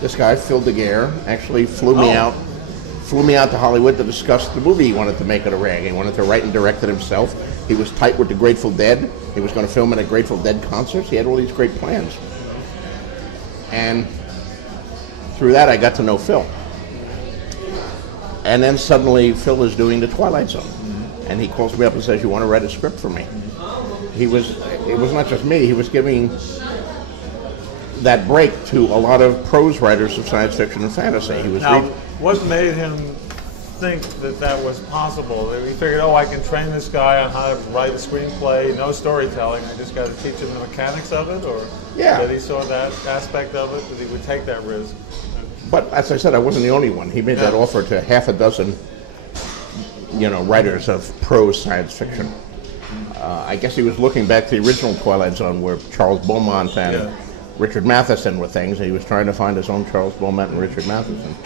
this guy, Phil Daguerre, actually flew me out to Hollywood to discuss the movie he wanted to make of The Rag. He wanted to write and direct it himself. He was tight with the Grateful Dead. He was going to film it at Grateful Dead concerts. He had all these great plans. And through that, I got to know Phil. And then suddenly, Phil is doing The Twilight Zone. And he calls me up and says, "You want to write a script for me?" It was not just me. He was giving that break to a lot of prose writers of science fiction and fantasy. He was what made him think that was possible? He figured, I can train this guy on how to write a screenplay, no storytelling. I just got to teach him the mechanics of it, or that he saw that aspect of it, that he would take that risk. But as I said, I wasn't the only one. He made that offer to half a dozen, writers of prose science fiction. I guess he was looking back to the original Twilight Zone, where Charles Beaumont and Richard Matheson were things, and he was trying to find his own Charles Beaumont and Richard Matheson.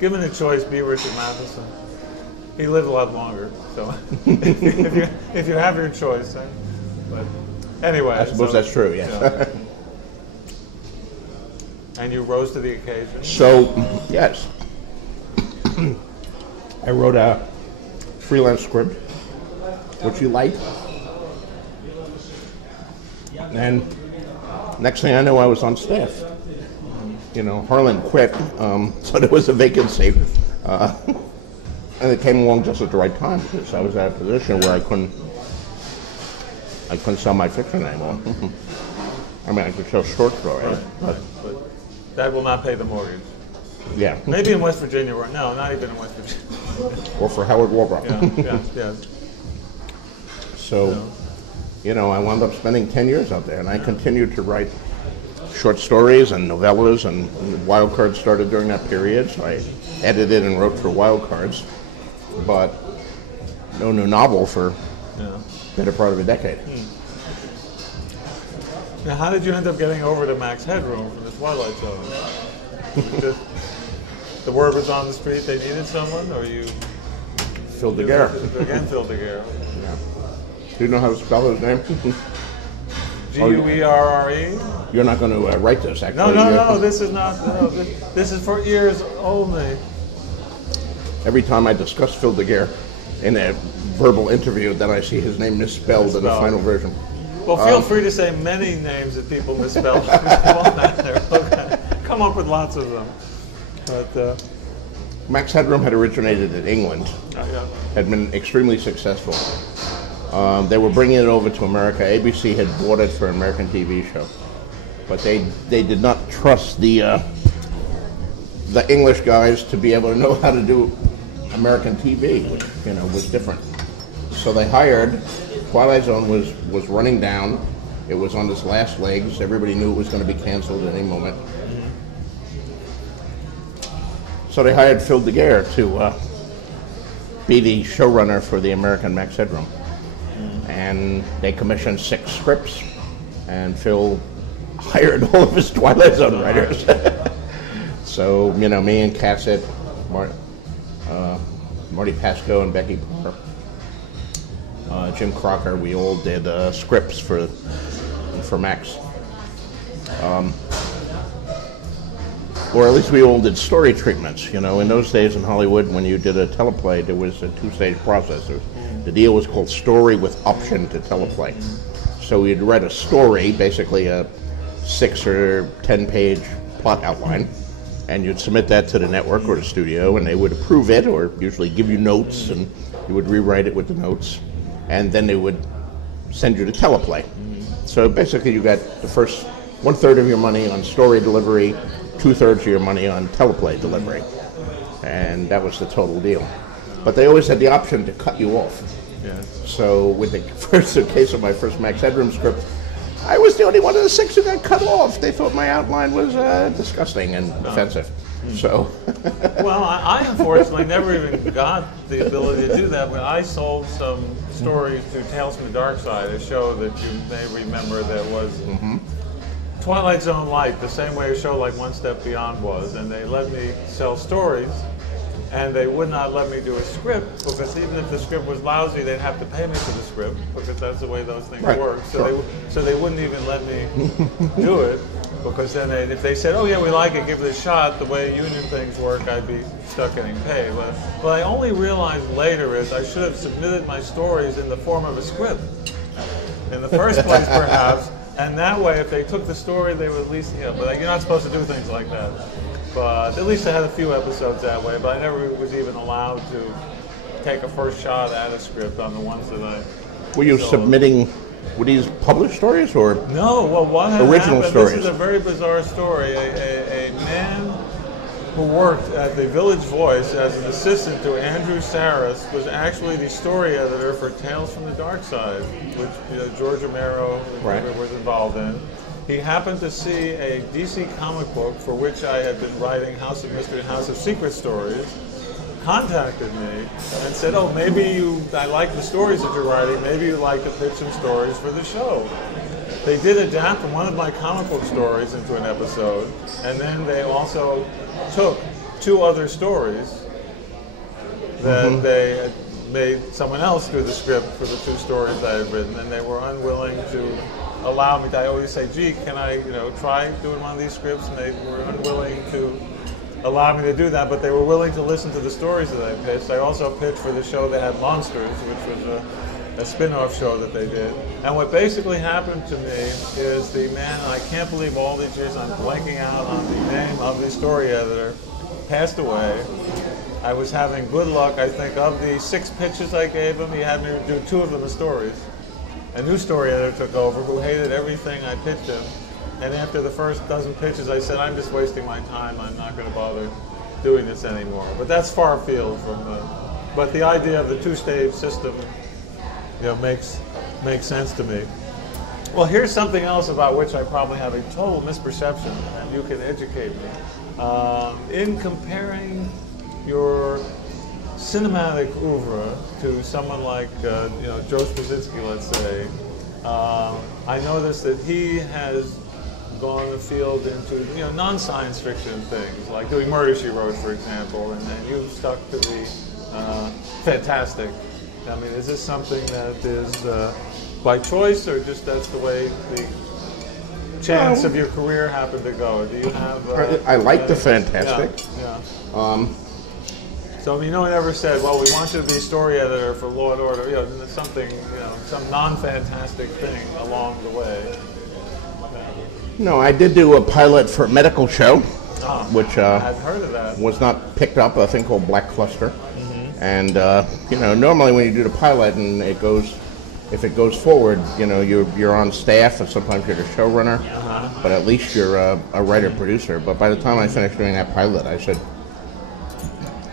Given the choice, be Richard Matheson. He lived a lot longer, so if you have your choice. But anyway, I suppose that's true. Yes. And you rose to the occasion. So yes, I wrote a freelance script, which he liked, and next thing I know, I was on staff. Harlan quit, so there was a vacancy, and it came along just at the right time because I was at a position where I couldn't sell my fiction anymore. I mean, I could sell short stories, but that will not pay the mortgage. Yeah. Maybe in West Virginia, no, not even in West Virginia. Or for Howard Warbrough. Yeah. So, I wound up spending 10 years out there, and I continued to write short stories and novellas, and Wild Cards started during that period, so I edited and wrote for Wild Cards, but no new novel for the better part of a decade. Now, how did you end up getting over to Max Headroom from the Twilight Zone? The word was on the street they needed someone, or you... Phil Daguerre. Again, Phil Daguerre. Yeah. Do you know how to spell his name? Guerre? You're not going to write this, actually. No, this is not. No, this is for ears only. Every time I discuss Phil Daguerre in a verbal interview, then I see his name misspelled in the final version. Well, feel free to say many names that people misspell. Okay. Come up with lots of them. But Max Headroom had originated in England, had been extremely successful. They were bringing it over to America. ABC had bought it for an American TV show, but they did not trust the English guys to be able to know how to do American TV, which was different. So they hired. Twilight Zone was running down. It was on its last legs. Everybody knew it was going to be canceled at any moment. So they hired Phil DeGuerre to be the showrunner for the American Max Headroom. And they commissioned 6 scripts, and Phil hired all of his Twilight Zone writers. So, me and Cassett, Marty Pasco and Becky Parr, Jim Crocker, we all did scripts for Max. Or at least we all did story treatments. In those days in Hollywood, when you did a teleplay, there was a 2-stage process. The deal was called story with option to teleplay. So you'd write a story, basically a 6 or 10-page plot outline, and you'd submit that to the network or the studio, and they would approve it, or usually give you notes, and you would rewrite it with the notes, and then they would send you to teleplay. So basically you got the first 1/3 of your money on story delivery, 2/3 of your money on teleplay delivery, and that was the total deal. But they always had the option to cut you off. So with the first case of my first Max Headroom script, I was the only one of the 6 who got cut off. They thought my outline was disgusting and offensive. So, well, I unfortunately never even got the ability to do that, but I sold some stories to Tales from the Dark Side, a show that you may remember that was Twilight Zone Light, the same way a show like One Step Beyond was, and they let me sell stories, and they would not let me do a script, because even if the script was lousy, they'd have to pay me for the script, because that's the way those things work. So they wouldn't even let me do it, because then if they said, oh yeah, we like it, give it a shot, the way union things work, I'd be stuck getting paid. What I only realized later is I should have submitted my stories in the form of a script, in the first place perhaps, and that way if they took the story, they would at least, but you're not supposed to do things like that. But at least I had a few episodes that way, but I never was even allowed to take a first shot at a script on the ones that I were you submitting, were these published stories or no? Well, what had original happened, stories? This is a very bizarre story. A man who worked at the Village Voice as an assistant to Andrew Saris was actually the story editor for Tales from the Dark Side, which George Romero was involved in. He happened to see a DC comic book for which I had been writing House of Mystery and House of Secret stories, contacted me and said, oh, maybe I like the stories that you're writing, maybe you'd like to pitch some stories for the show. They did adapt from one of my comic book stories into an episode, and then they also took 2 other stories that they had made someone else do the script for the 2 stories I had written, and they were unwilling to allow me to. I always say, gee, can I try doing one of these scripts, and they were unwilling to allow me to do that, but they were willing to listen to the stories that I pitched. I also pitched for the show that had Monsters, which was a spin-off show that they did. And what basically happened to me is the man, I can't believe all these years I'm blanking out on the name of the story editor, passed away. I was having good luck. I think of the 6 pitches I gave him, he had me do 2 of them as stories. A new story editor took over who hated everything I pitched him. And after the first dozen pitches, I said, I'm just wasting my time. I'm not going to bother doing this anymore. But that's far afield from but the idea of the 2-stage system, makes sense to me. Well, here's something else about which I probably have a total misperception, and you can educate me. In comparing your cinematic oeuvre to someone like Joe Straczynski, let's say, I noticed that he has gone afield into non-science fiction things, like doing Murder, She Wrote, for example, and you've stuck to the fantastic. I mean, is this something that is by choice, or just that's the way the chance of your career happened to go? Do you have? I like the fantastic. Yeah. So no one ever said, "Well, we want you to be story editor for Law and Order." Something, some non-fantastic thing along the way. No, I did do a pilot for a medical show, which I've heard of that. was not picked up. A thing called Black Cluster, and normally when you do the pilot and if it goes forward, you're on staff, and sometimes you're the showrunner, but at least you're a writer producer. But by the time I finished doing that pilot, I said,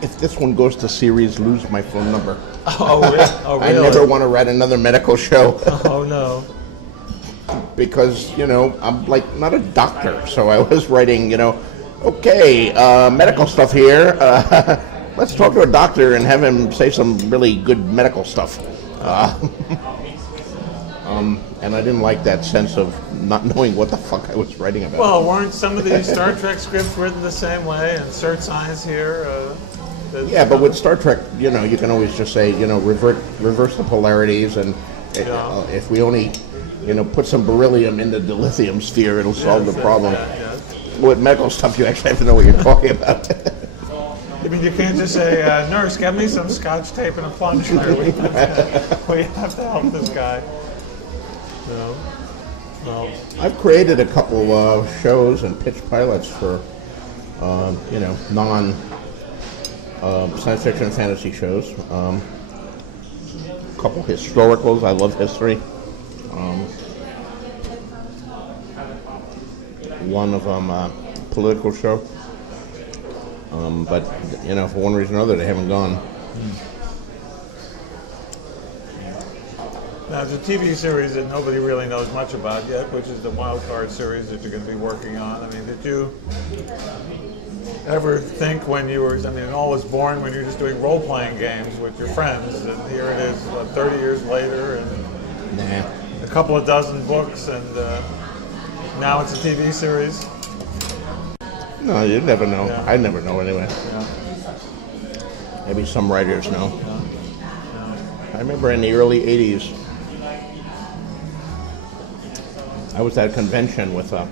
if this one goes to series, lose my phone number. Oh, really? I never want to write another medical show. Oh, no. because, I'm like not a doctor, so I was writing, okay, medical stuff here. Let's talk to a doctor and have him say some really good medical stuff. And I didn't like that sense of not knowing what the fuck I was writing about. Well, weren't some of these Star Trek scripts written the same way? Insert science here. Yeah, but with Star Trek, you can always just say, reverse the polarities, and if we only, put some beryllium in the dilithium sphere, it'll solve the problem. With medical stuff, you actually have to know what you're talking about. I mean, you can't just say, nurse, get me some scotch tape and a plunger. We have to help this guy. Well, I've created a couple of shows and pitch pilots for, non science fiction and fantasy shows. A couple historicals. I love history. One of them political show. But for one reason or another, they haven't gone. Now, there's a TV series that nobody really knows much about yet, which is the Wild Card series that you're going to be working on. I mean, did you ever think when you were, it all was born when you were just doing role-playing games with your friends, and here it is 30 years later, and a couple of dozen books, and now it's a TV series? No, you never know. Yeah. I never know anyway. Yeah. Maybe some writers know. I remember in the early 80s, I was at a convention with a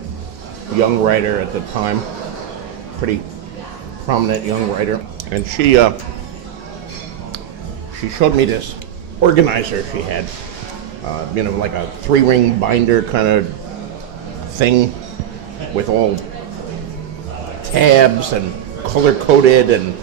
young writer at the time, pretty prominent young writer, and she showed me this organizer she had, like a 3-ring binder kind of thing with all tabs and color-coded and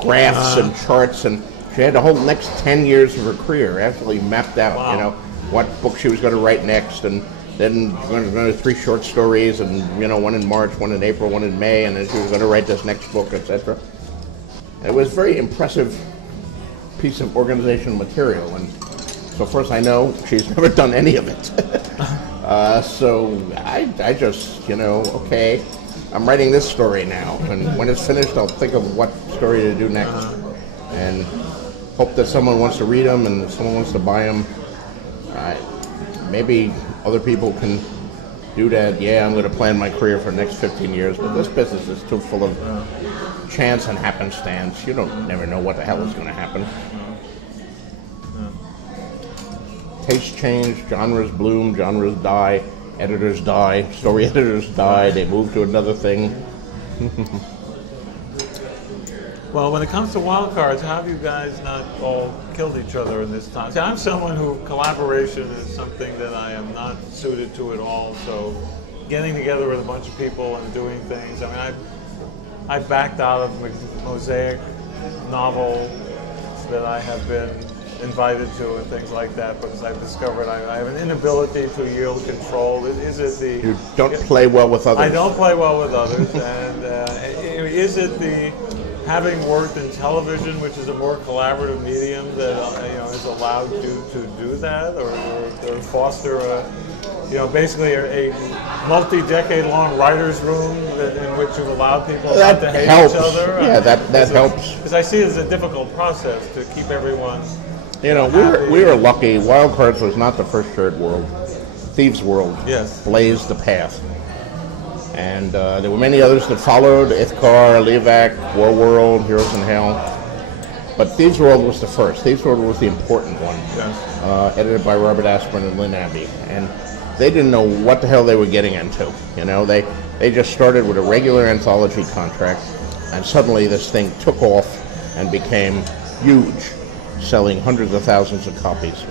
graphs and charts, and she had the whole next 10 years of her career absolutely mapped out. Wow. What book she was going to write next, and then she was going to 3 short stories, and one in March, one in April, one in May, and then she was going to write this next book, etc. It was a very impressive piece of organizational material, and so first I know she's never done any of it. So I just, okay, I'm writing this story now, and when it's finished, I'll think of what story to do next, and hope that someone wants to read them and someone wants to buy them. Maybe other people can do that. Yeah, I'm going to plan my career for the next 15 years, but this business is too full of chance and happenstance. You never know what the hell is going to happen. Tastes change, genres bloom, genres die, editors die, story editors die, they move to another thing. Well, when it comes to wild cards, how have you guys not all killed each other in this time? See, I'm someone who collaboration is something that I am not suited to at all. So getting together with a bunch of people and doing things. I backed out of Mosaic novel that I have been invited to and things like that because I've discovered I have an inability to yield control. Is it the... You don't play well with others. I don't play well with others. And is it the... Having worked in television, which is a more collaborative medium, that is allowed you to do that, or to foster basically a multi-decade-long writers' room in which you've allowed people not to hate helps. each other. Yeah, that helps. Because I see it as a difficult process to keep everyone. We were lucky. Wild Cards was not the first shared world. Thieves' World blazed the path. And there were many others that followed: Ithcar, Levac, War World, Heroes in Hell. But Thieves' World was the first. Thieves' World was the important one, edited by Robert Asprin and Lynn Abbey. And they didn't know what the hell they were getting into. They just started with a regular anthology contract, and suddenly this thing took off and became huge, selling hundreds of thousands of copies.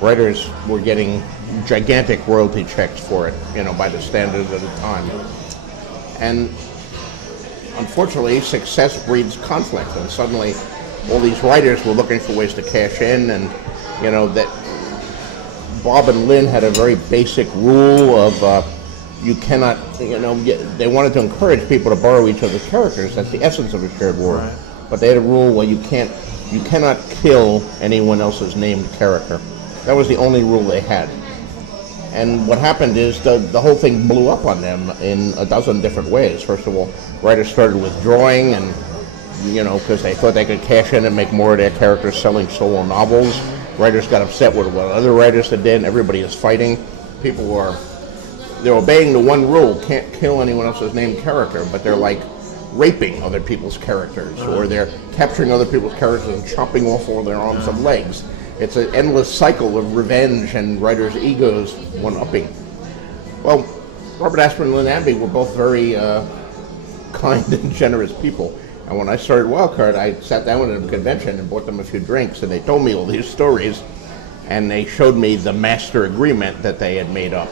Writers were getting gigantic royalty checks for it, by the standards of the time. And unfortunately, success breeds conflict, and suddenly all these writers were looking for ways to cash in, and that Bob and Lynn had a very basic rule of you cannot, they wanted to encourage people to borrow each other's characters. That's the essence of a shared world. Right. But they had a rule where you cannot kill anyone else's named character. That was the only rule they had. And what happened is the whole thing blew up on them in a dozen different ways. First of all, writers started withdrawing, and because they thought they could cash in and make more of their characters selling solo novels. Writers got upset with what other writers had done. Everybody is fighting. They're obeying the one rule: can't kill anyone else's named character, but they're like raping other people's characters, or they're capturing other people's characters and chopping off all their arms and legs. It's an endless cycle of revenge and writers' egos one-upping. Well, Robert Asprin and Lynn Abbey were both very kind and generous people. And when I started Wildcard, I sat down with them at a convention and bought them a few drinks, and they told me all these stories, and they showed me the master agreement that they had made up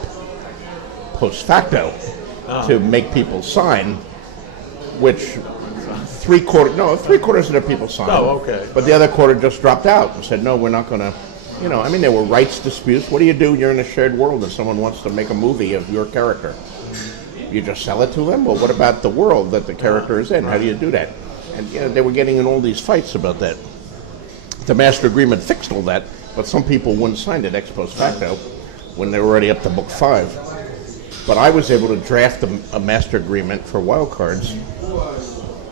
post facto to make people sign, which three quarters of the people signed. Oh, okay. But the other quarter just dropped out and said, no, we're not going to, there were rights disputes. What do you do? You're in a shared world and someone wants to make a movie of your character. You just sell it to them? Well, what about the world that the character is in? How do you do that? And they were getting in all these fights about that. The master agreement fixed all that, but some people wouldn't sign it ex post facto when they were already up to book 5. But I was able to draft a master agreement for Wildcards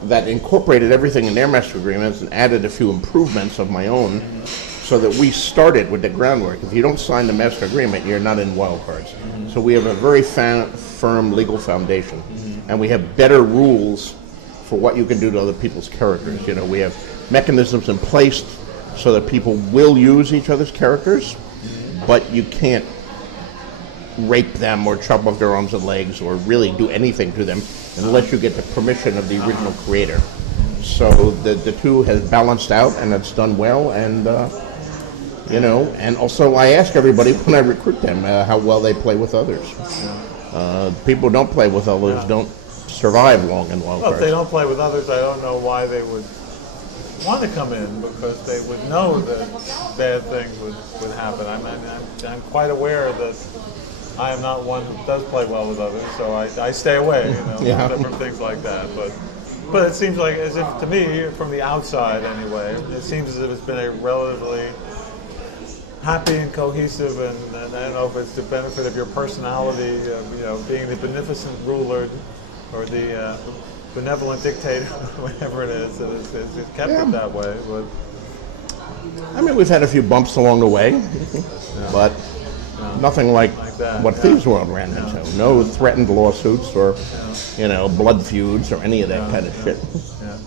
that incorporated everything in their master agreements and added a few improvements of my own, so that we started with the groundwork. If you don't sign the master agreement, you're not in Wildcards. So we have a very firm legal foundation, and we have better rules for what you can do to other people's characters. We have mechanisms in place so that people will use each other's characters, but you can't rape them or chop off their arms and legs or really do anything to them unless you get the permission of the original creator. So the two has balanced out, and it's done well, and and also I ask everybody when I recruit them how well they play with others. People who don't play with others don't survive long in Wildcards. Well, if they don't play with others, I don't know why they would want to come in, because they would know that bad things would happen. I'm quite aware that I am not one who does play well with others, so I stay away, different things like that. But it seems like, as if to me, from the outside anyway, it seems as if it's been a relatively happy and cohesive, and I don't know if it's the benefit of your personality, being the beneficent ruler or the benevolent dictator, whatever it is, it's kept it that way. But we've had a few bumps along the way, but nothing like what Thieves World ran into. No threatened lawsuits or, blood feuds or any of that kind of shit. Yeah.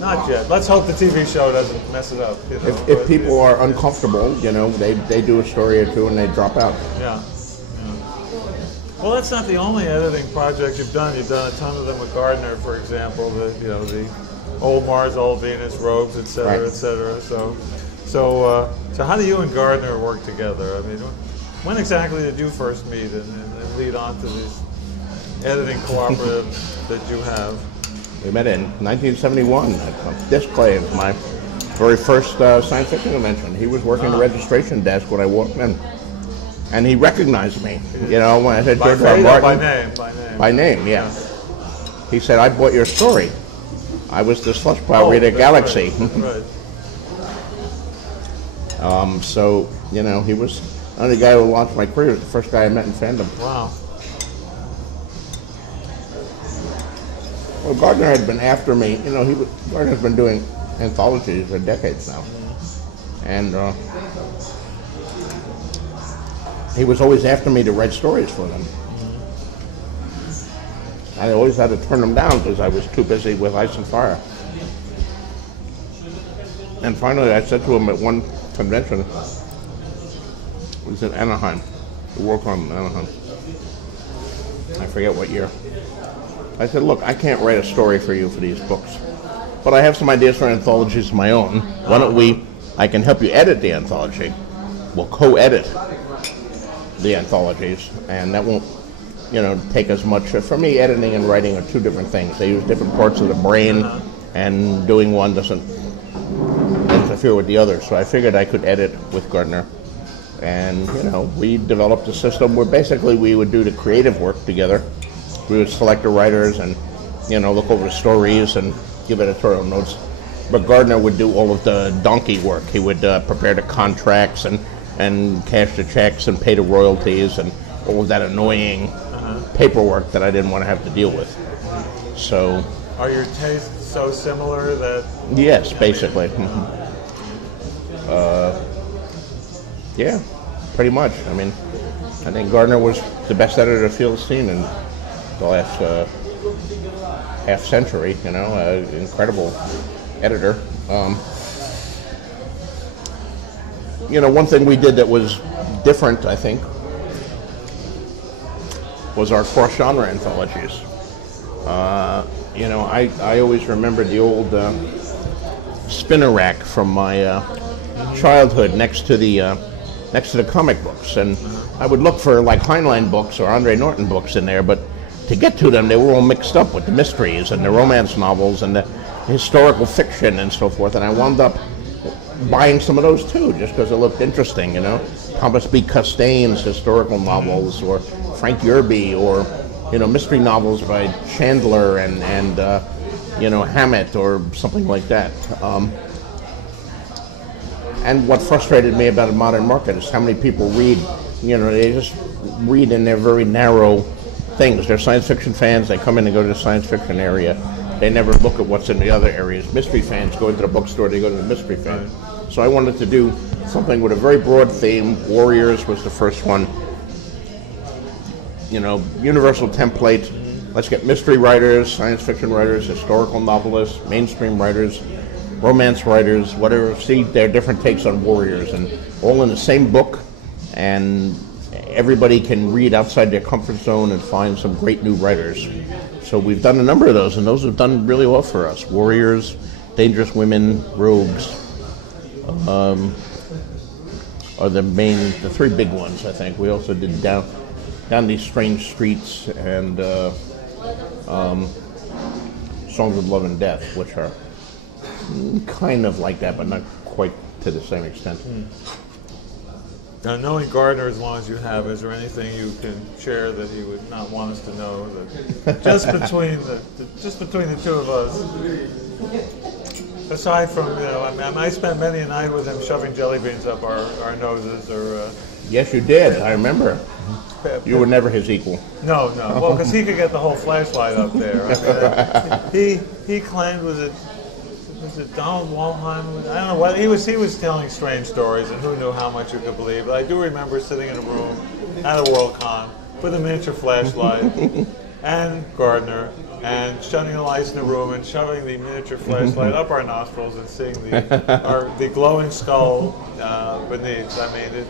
Not yet. Let's hope the TV show doesn't mess it up. If people are uncomfortable, they do a story or two and they drop out. Yeah. Well, that's not the only editing project you've done. You've done a ton of them with Gardner, for example. The Old Mars, Old Venus, Rogues, et cetera, Right. et cetera. So how do you and Gardner work together? When exactly did you first meet and lead on to this editing cooperative that you have? We met in 1971 at Disclave, my very first science fiction convention. He was working the registration desk when I walked in, and he recognized me. When I said George R. R. Martin. By name, yeah. He said, "I bought your story. I was the slush pile reader at Galaxy." Right. So he was the only guy who launched my career. He was the first guy I met in fandom. Wow. Well, Gardner had been after me. Gardner's been doing anthologies for decades now, and he was always after me to write stories for them. I always had to turn them down because I was too busy with Ice and Fire. And finally, I said to him at one convention, it was in Anaheim, the Worldcon in Anaheim. I forget what year. I said, "Look, I can't write a story for you for these books, but I have some ideas for anthologies of my own. Why don't I can help you edit the anthology. We'll co-edit the anthologies, and that won't, take as much." For me, editing and writing are two different things. They use different parts of the brain, and doing one doesn't interfere with the other. So I figured I could edit with Gardner. And, we developed a system where basically we would do the creative work together. We would select the writers and, look over the stories and give editorial notes. But Gardner would do all of the donkey work. He would prepare the contracts and and cash the checks and pay the royalties and all of that annoying paperwork that I didn't want to have to deal with. So, Are your tastes so similar that yes, basically. Yeah, pretty much. I mean, I think Gardner was the best editor the field's seen in the last half century. You know, incredible editor. You know, one thing we did that was different, I think, was our cross-genre anthologies. You know, I always remembered the old spinner rack from my childhood next to the comic books, and I would look for like Heinlein books or Andre Norton books in there, but to get to them, they were all mixed up with the mysteries and the romance novels and the historical fiction and so forth, and I wound up buying some of those too, just because it looked interesting, you know. Thomas B. Castaigne's historical novels, or Frank Yerby, or, you know, mystery novels by Chandler and you know, Hammett or something like that. And what frustrated me about the modern market is how many people read, you know, they just read in their very narrow things. They're science fiction fans, they come in and go to the science fiction area. They never look at what's in the other areas. Mystery fans go into the bookstore, they go to the mystery fan. So I wanted to do something with a very broad theme. Warriors was the first one. You know, universal template. Let's get mystery writers, science fiction writers, historical novelists, mainstream writers, romance writers, whatever, see their different takes on warriors, and all in the same book, and everybody can read outside their comfort zone and find some great new writers. So we've done a number of those, and those have done really well for us. Warriors, Dangerous Women, Rogues, are the three big ones, I think. We also did Down These Strange Streets and Songs of Love and Death, which are kind of like that, but not quite to the same extent. Now, knowing Gardner as long as you have, is there anything you can share that you would not want us to know? That just between the two of us, aside from, you know, I spent many a night with him shoving jelly beans up our noses, or. Yes, you did. I remember. You were never his equal. No. Well, because he could get the whole flashlight up there. I mean, he claimed, was it Donald Walheim? I don't know what he was telling strange stories, and who knew how much you could believe. But I do remember sitting in a room at a WorldCon with a miniature flashlight and Gardner, and shutting the lights in the room and shoving the miniature flashlight up our nostrils and seeing the glowing skull beneath. I mean,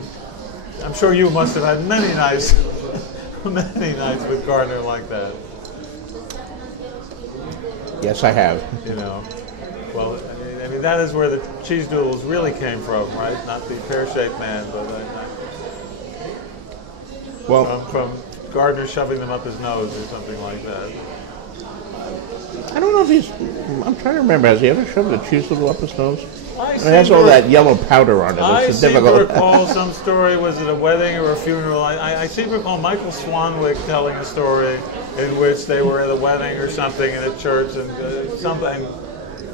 I'm sure you must have had many nights with Gardner like that. Yes, I have. You know. Well, I mean, that is where the cheese doodles really came from, right? Not the pear-shaped man, but from Gardner shoving them up his nose or something like that. I don't know if he's. I'm trying to remember. Has he ever shoved a cheese doodle up his nose? It has all that yellow powder on it. I It's seem difficult. to recall some story. Was it a wedding or a funeral? I seem to recall Michael Swanwick telling a story in which they were at a wedding or something in a church, and something.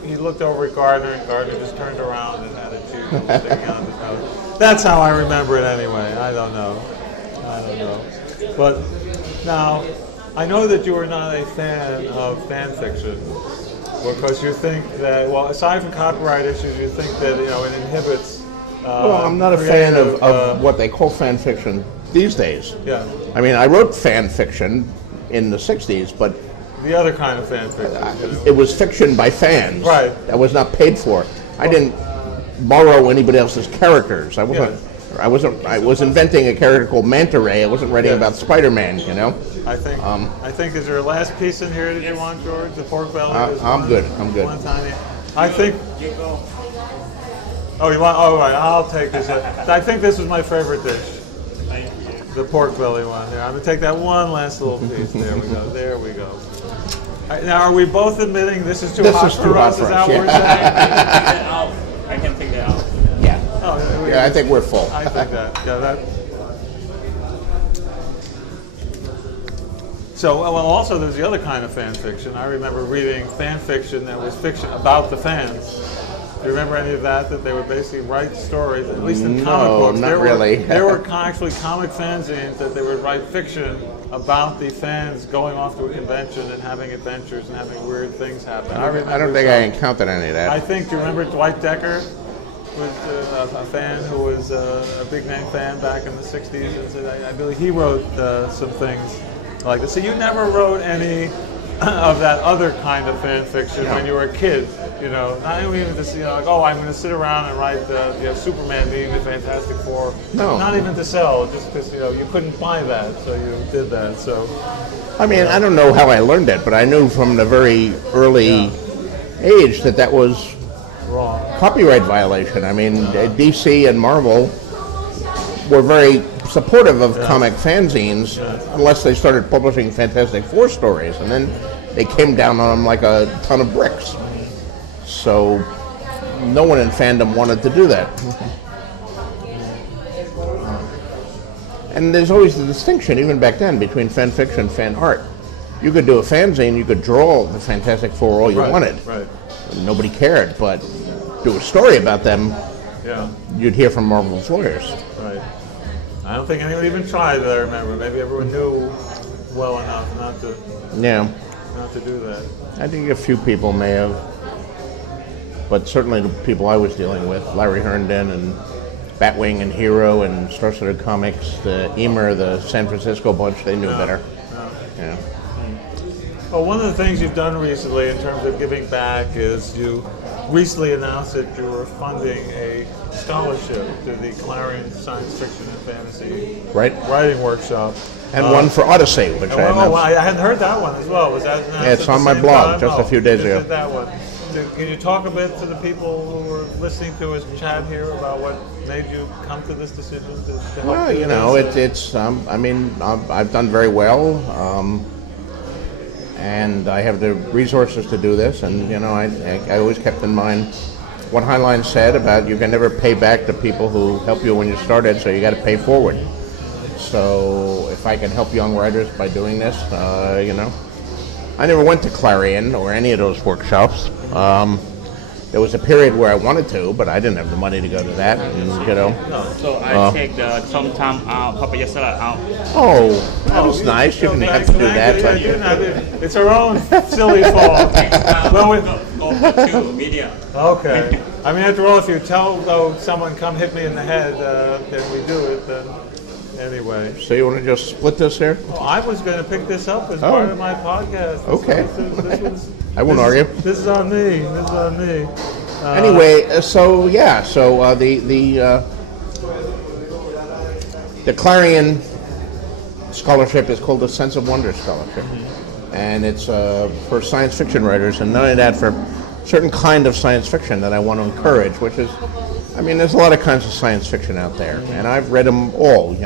He looked over at Gardner, and Gardner just turned around and had a cheese doodle sticking out of his nose. That's how I remember it anyway. I don't know. But now, I know that you are not a fan of fan fiction, because you think that, well, aside from copyright issues, you think that, you know, it inhibits. Well, I'm not a fan of what they call fan fiction these days. Yeah. I mean, I wrote fan fiction in the 60s, but The other kind of fan fiction. You know? it was fiction by fans. Right. That was not paid for. I didn't borrow anybody else's characters. I was inventing a character called Manta Ray. I wasn't writing about Spider-Man, you know. I think is there a last piece in here that you want, George? The pork belly? I'm good. One tiny. I think. Oh, you want? Oh, right. I'll take this. I think this was my favorite dish. The pork belly one. Here, I'm gonna take that one last little piece. There we go. There we go. Now, are we both admitting this is too hot for us? Is that what we're saying? I can take that out. Yeah. Oh, Yeah, I think we're full. I think that. Yeah, that. So, well, also there's the other kind of fan fiction. I remember reading fan fiction that was fiction about the fans. Do you remember any of that? That they would basically write stories, at least in No, comic books. not really. There were actually comic fanzines that they would write fiction about the fans going off to a convention and having adventures and having weird things happen. I don't think I encountered any of that. I think, do you remember Dwight Decker? Was a fan who was a big name fan back in the 60s, and said, I believe he wrote some things like this. So you never wrote any of that other kind of fan fiction when you were a kid, not even to see like, oh, I'm going to sit around and write Superman meeting the Fantastic Four. No. Not even to sell, just because you couldn't buy that, so you did that. So I mean, I don't know how I learned it, but I knew from the very early age that was wrong. copyright violation. I mean, DC and Marvel were very supportive of comic fanzines unless they started publishing Fantastic Four stories, and then they came down on them like a ton of bricks. So no one in fandom wanted to do that. And there's always the distinction, even back then, between fan fiction and fan art. You could do a fanzine, you could draw the Fantastic Four all you wanted. Right. Nobody cared, but do a story about them, Yeah. you'd hear from Marvel's lawyers. Right. I don't think anyone even tried that, I remember. Maybe everyone knew well enough not to do that. I think a few people may have, but certainly the people I was dealing with, Larry Herndon and Batwing and Hero and Star City Comics, the Emer, the San Francisco bunch, they knew better. Yeah. Well, one of the things you've done recently in terms of giving back is you recently announced that you were funding a scholarship to the Clarion Science Fiction and Fantasy Writing Workshop. And one for Odyssey, which I announced. I hadn't heard that one as well. Was that announced? Yeah, it's on my blog just a few days ago. That one. Can you talk a bit to the people who were listening to us chat here about what made you come to this decision to help? Well, it's. I mean, I've done very well, and I have the resources to do this. And I always kept in mind what Heinlein said about you can never pay back the people who helped you when you started, so you got to pay forward. So if I can help young writers by doing this, I never went to Clarion or any of those workshops. There was a period where I wanted to, but I didn't have the money to go to that. And, So I take the sometime out, papaya salad out. Oh, that was nice. You didn't have to do that. It's our own silly fault. Go to media. Okay. I mean, after all, if you tell someone, come hit me in the head, and we do it, then anyway. So you want to just split this here? Well, I was going to pick this up as part of my podcast. Okay. This I won't argue. This is on me. Anyway, the Clarion Scholarship is called the Sense of Wonder Scholarship, and it's for science fiction writers, and not only that, for certain kind of science fiction that I want to encourage, which is, I mean, there's a lot of kinds of science fiction out there, and I've read them all.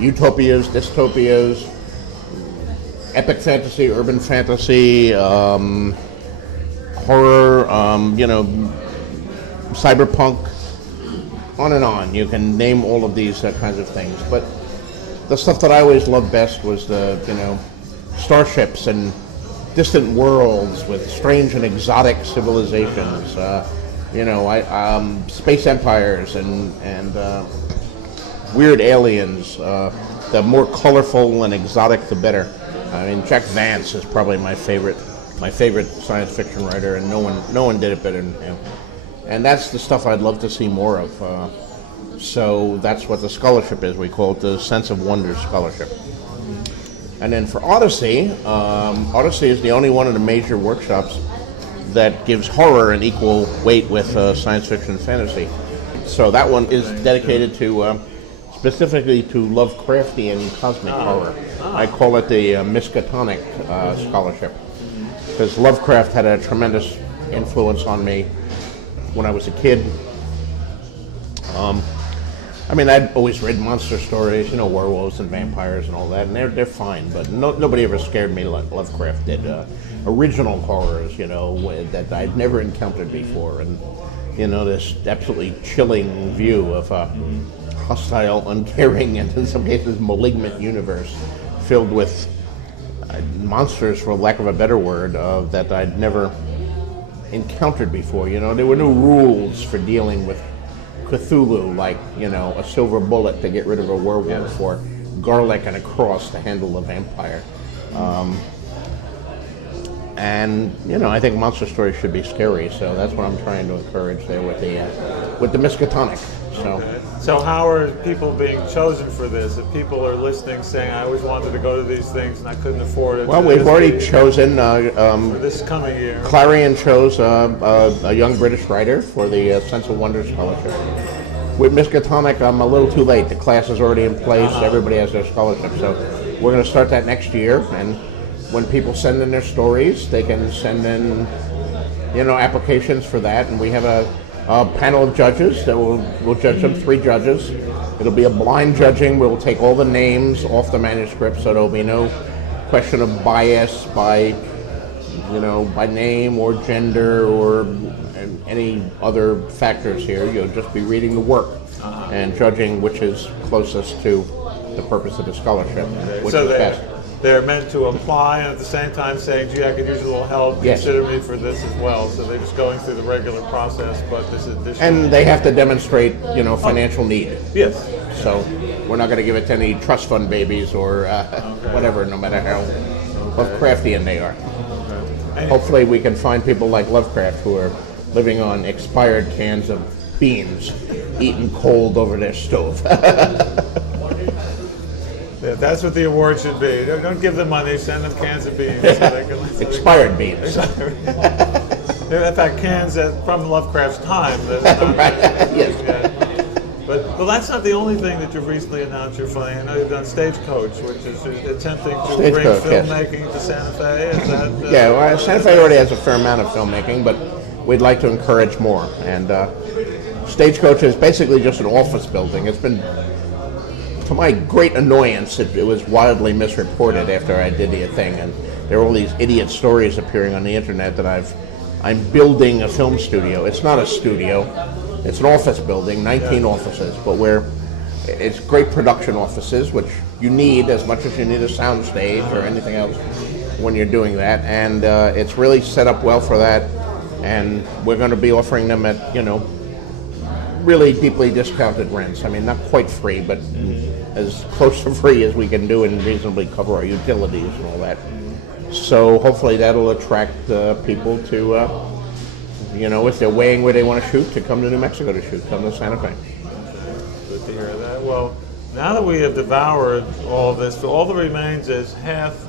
Utopias, dystopias, epic fantasy, urban fantasy, horror, cyberpunk, on and on. You can name all of these kinds of things. But the stuff that I always loved best was the, starships and distant worlds with strange and exotic civilizations. Space empires and weird aliens. The more colorful and exotic, the better. I mean, Jack Vance is probably my favorite science fiction writer, and no one did it better than him. And that's the stuff I'd love to see more of. So that's what the scholarship is. We call it the Sense of Wonder Scholarship. And then for Odyssey, Odyssey is the only one of the major workshops that gives horror an equal weight with science fiction and fantasy. So that one is dedicated to specifically to Lovecraftian cosmic horror. I call it the Miskatonic Scholarship, because Lovecraft had a tremendous influence on me when I was a kid. I'd always read monster stories, werewolves and vampires and all that, and they're fine, but nobody ever scared me like Lovecraft did. Original horrors, that I'd never encountered before, and this absolutely chilling view of a hostile, uncaring, and in some cases malignant universe filled with monsters, for lack of a better word, that I'd never encountered before. You know, there were no rules for dealing with Cthulhu, like, you know, a silver bullet to get rid of a werewolf, or garlic and a cross to handle a vampire. And you know, I think monster stories should be scary, so that's what I'm trying to encourage there with the Miskatonic. So how are people being chosen for this? If people are listening saying, I always wanted to go to these things and I couldn't afford it. Well, we've already chosen, for this coming year. Clarion chose a young British writer for the Sense of Wonder Scholarship. With Miskatonic, I'm a little too late. The class is already in place. Everybody has their scholarship. So we're going to start that next year. And when people send in their stories, they can send in, you know, applications for that. And we have a panel of judges that will judge them, 3 judges. It'll be a blind judging. We'll take all the names off the manuscript, so there'll be no question of bias by, you know, by name or gender or any other factors here. You'll just be reading the work and judging which is closest to the purpose of the scholarship, which so is best. They're meant to apply and at the same time saying, gee, I could use a little help, Yes. consider me for this as well. So they're just going through the regular process, but this is additional. And they have to demonstrate, you know, financial need. Yes. So we're not going to give it to any trust fund babies or whatever, no matter how Lovecraftian they are. Okay. Hopefully we can find people like Lovecraft who are living on expired cans of beans, eaten cold over their stove. Yeah, that's what the award should be. Don't give them money, send them cans of beans. So they can, Expired beans. In fact, cans from Lovecraft's time. Right. Yes. Yeah. But that's not the only thing that you've recently announced you're funding. I know you've done Stagecoach, which is attempting to bring filmmaking to Santa Fe. Is that, Yeah, well, Santa Fe already has a fair amount of filmmaking, but we'd like to encourage more. And Stagecoach is basically just an office building. It's been, to my great annoyance, it was wildly misreported after I did the thing, and there are all these idiot stories appearing on the internet that I'm building a film studio. It's not a studio. It's an office building, 19 offices, but it's great production offices, which you need as much as you need a sound stage or anything else when you're doing that, and it's really set up well for that, and we're going to be offering them at, you know, really deeply discounted rents. I mean, not quite free, but as close to free as we can do and reasonably cover our utilities and all that. So hopefully that'll attract people to, you know, if they're weighing where they want to shoot, to come to New Mexico to shoot, come to Santa Fe. Good to hear that. Well, now that we have devoured all this, all that remains is half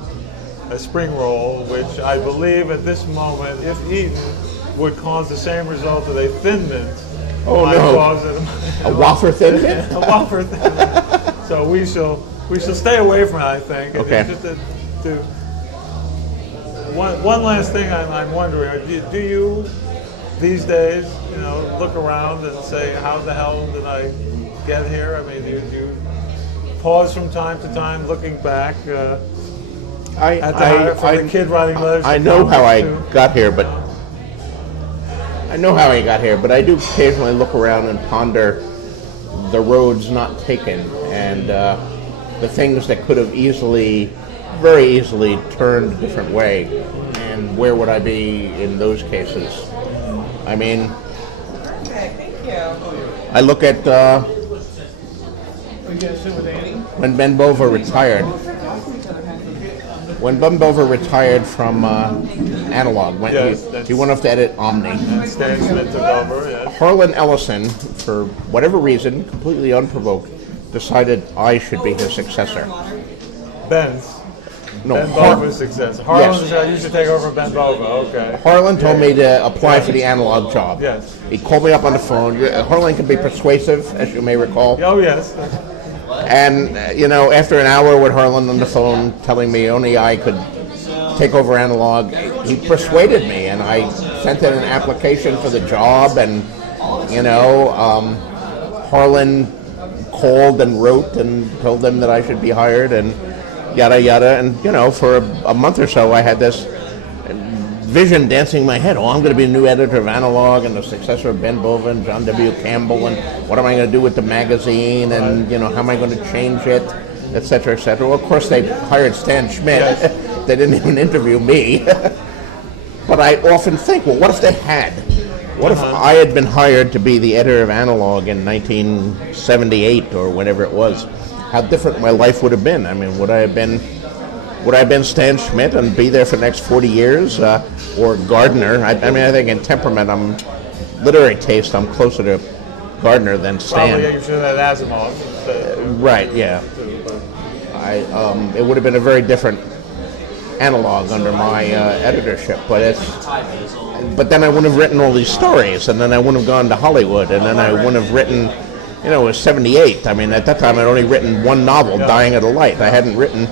a spring roll, which I believe at this moment, if eaten, would cause the same result that a Thin Mint. Oh no! A Whopper Thin Mint? A Whopper Thin Mint. So we shall stay away from it, I think. And okay. Just to one last thing, I'm wondering: do you these days, you know, look around and say, "How the hell did I get here?" I mean, do you pause from time to time, looking back at the kid writing letters? I know how I got here, but. I know how I got here, but I do occasionally look around and ponder the roads not taken and the things that could have very easily turned a different way, and where would I be in those cases? I mean, I look at when Ben Bova retired. When Ben Bova retired from Analog, he went off to edit Omni. Stan Smith took over, yes. Harlan Ellison, for whatever reason, completely unprovoked, decided I should be his successor. Ben Bova's successor. Harlan decided you should take over Ben Bova, okay. Harlan told me to apply for the Analog job. Yes. He called me up on the phone. Harlan can be persuasive, as you may recall. Oh, yes. And, you know, after an hour with Harlan on the phone telling me only I could take over Analog, he persuaded me, and I sent in an application for the job, and, you know, Harlan called and wrote and told them that I should be hired, and yada, yada. And, you know, for a month or so, I had this vision dancing in my head. Oh, I'm going to be the new editor of Analog and the successor of Ben Bova and John W. Campbell, and what am I going to do with the magazine, and, you know, how am I going to change it, et cetera, et cetera. Well, of course, they hired Stan Schmidt. They didn't even interview me. But But I often think, well, what if they had? What if I had been hired to be the editor of Analog in 1978 or whenever it was? How different my life would have been. I mean, would I have been Stan Schmidt and be there for the next 40 years? Or Gardner? I think in temperament, literary taste, I'm closer to Gardner than Stan. Probably you should have had Asimov. Right, yeah. It would have been a very different Analog under my editorship, but then I wouldn't have written all these stories, and then I wouldn't have gone to Hollywood, and then I wouldn't have written, it was 78. I mean, at that time I'd only written one novel, Dying of the Light. I hadn't written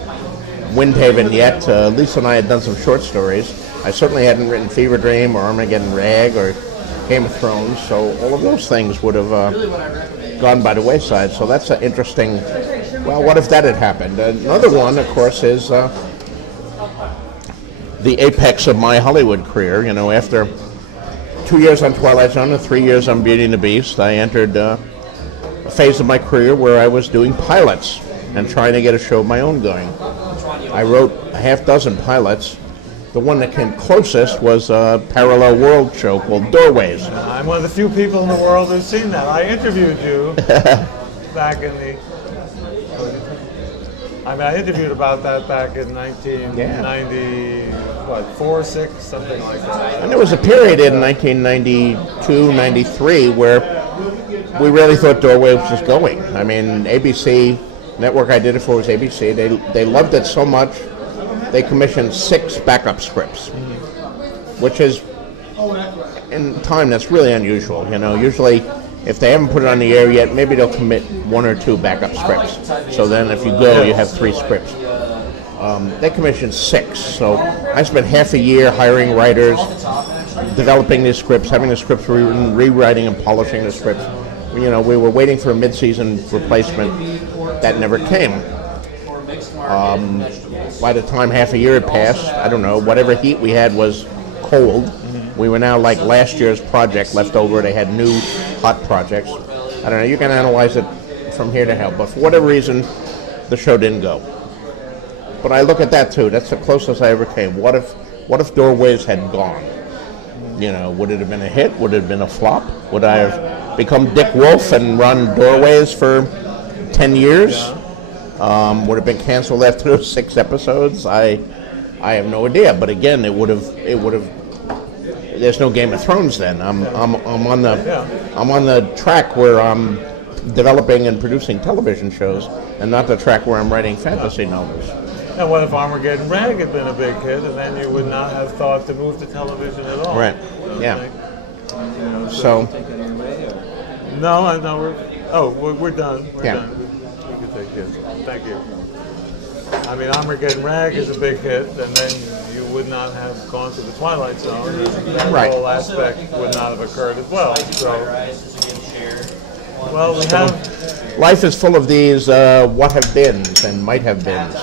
Windhaven yet. Lisa and I had done some short stories. I certainly hadn't written Fever Dream or Armageddon Rag or Game of Thrones, so all of those things would have gone by the wayside. So that's an interesting, well, what if that had happened? Another one, of course, is the apex of my Hollywood career. After 2 years on Twilight Zone and 3 years on Beauty and the Beast, I entered a phase of my career where I was doing pilots and trying to get a show of my own going. I wrote a half dozen pilots. The one that came closest was a parallel world show called Doorways. I'm one of the few people in the world who've seen that. I interviewed you back in the... I interviewed about that back in 1990, 4, 6, something like that. And there was a period in 1992, 93 where we really thought Doorways was going. I mean, ABC, network I did it for was ABC. They loved it so much, they commissioned 6 backup scripts, which is, in time, that's really unusual. Usually, if they haven't put it on the air yet, maybe they'll commit 1 or 2 backup scripts. So then if you go, you have 3 scripts. They commissioned 6. So I spent half a year hiring writers, developing these scripts, having the scripts rewritten, rewriting and polishing the scripts. We were waiting for a mid-season replacement. That never came. By the time half a year had passed, I don't know, whatever heat we had was cold. We were now like last year's project left over. They had new hot projects. I don't know, you can analyze it from here to hell, but for whatever reason, the show didn't go. But I look at that too. That's the closest I ever came. What if Doorways had gone? Would it have been a hit? Would it have been a flop? Would I have become Dick Wolf and run Doorways for 10 years? Would it have been canceled after those 6 episodes? I have no idea. But again, it would have. There's no Game of Thrones then. I'm on the track where I'm developing and producing television shows, and not the track where I'm writing fantasy novels. And what if Armageddon Rag had been a big hit, and then you would not have thought to move to television at all? Right. Yeah. So. No, I know we're done. We're Yeah. done. We can take this. Thank you. I mean, Armageddon Rag is a big hit, and then you would not have gone to the Twilight Zone. That Right. whole aspect would not have occurred as well. So, well, we have... Life is full of these what have beens and might have beens.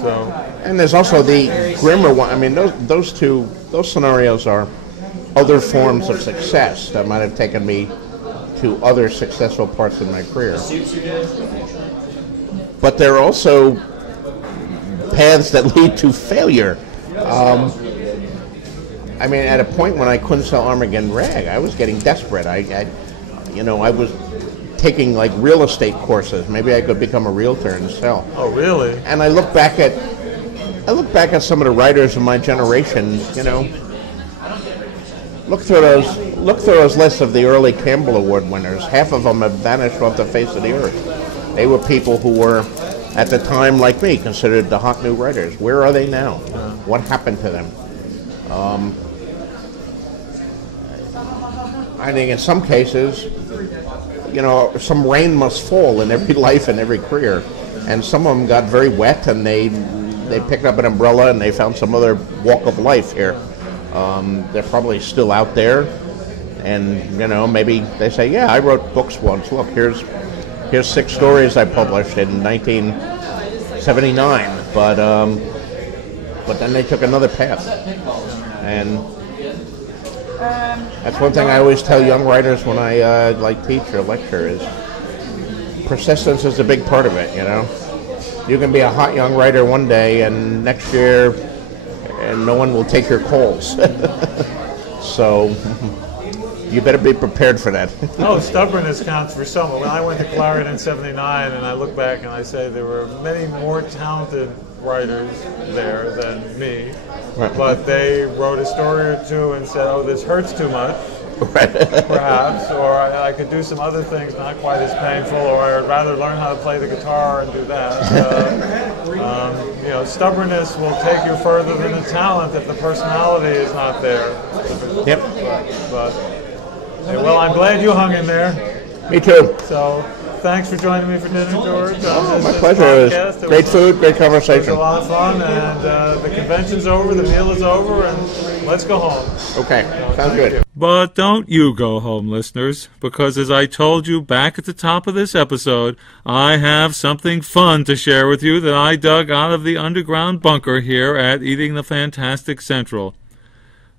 So, And there's also the grimmer one. I mean, those scenarios are other forms of success that might have taken me to other successful parts of my career. But there are also paths that lead to failure. I mean, at a point when I couldn't sell Armageddon Rag, I was getting desperate. I was taking like real estate courses. Maybe I could become a realtor and sell. oh, really? And I look back at some of the writers of my generation. Look through those lists of the early Campbell Award winners. Half of them have vanished off the face of the earth. They were people who were, at the time, like me, considered the hot new writers. Where are they now? What happened to them? I think in some cases, some rain must fall in every life and every career. And some of them got very wet, and they picked up an umbrella and they found some other walk of life here. They're probably still out there, and maybe they say, yeah, I wrote books once. Look, here's 6 stories I published in 1979, but then they took another path, and that's one thing I always tell young writers when I teach or lecture is persistence is a big part of it. You can be a hot young writer one day, and next year and no one will take your calls. So you better be prepared for that. Oh, stubbornness counts for someone. When I went to Clarion in '79, and I look back and I say there were many more talented writers there than me, Right. but they wrote a story or two and said, "Oh, this hurts too much." Perhaps, or I could do some other things not quite as painful, or I'd rather learn how to play the guitar and do that. Stubbornness will take you further than the talent if the personality is not there. Yep. But well, I'm glad you hung in there. Me too. So, thanks for joining me for dinner, George. My pleasure. It was great food, great It was conversation. a lot of fun, and the convention's over, the meal is over, and let's go home. Okay, sounds good. But don't you go home, listeners, because as I told you back at the top of this episode, I have something fun to share with you that I dug out of the underground bunker here at Eating the Fantastic Central.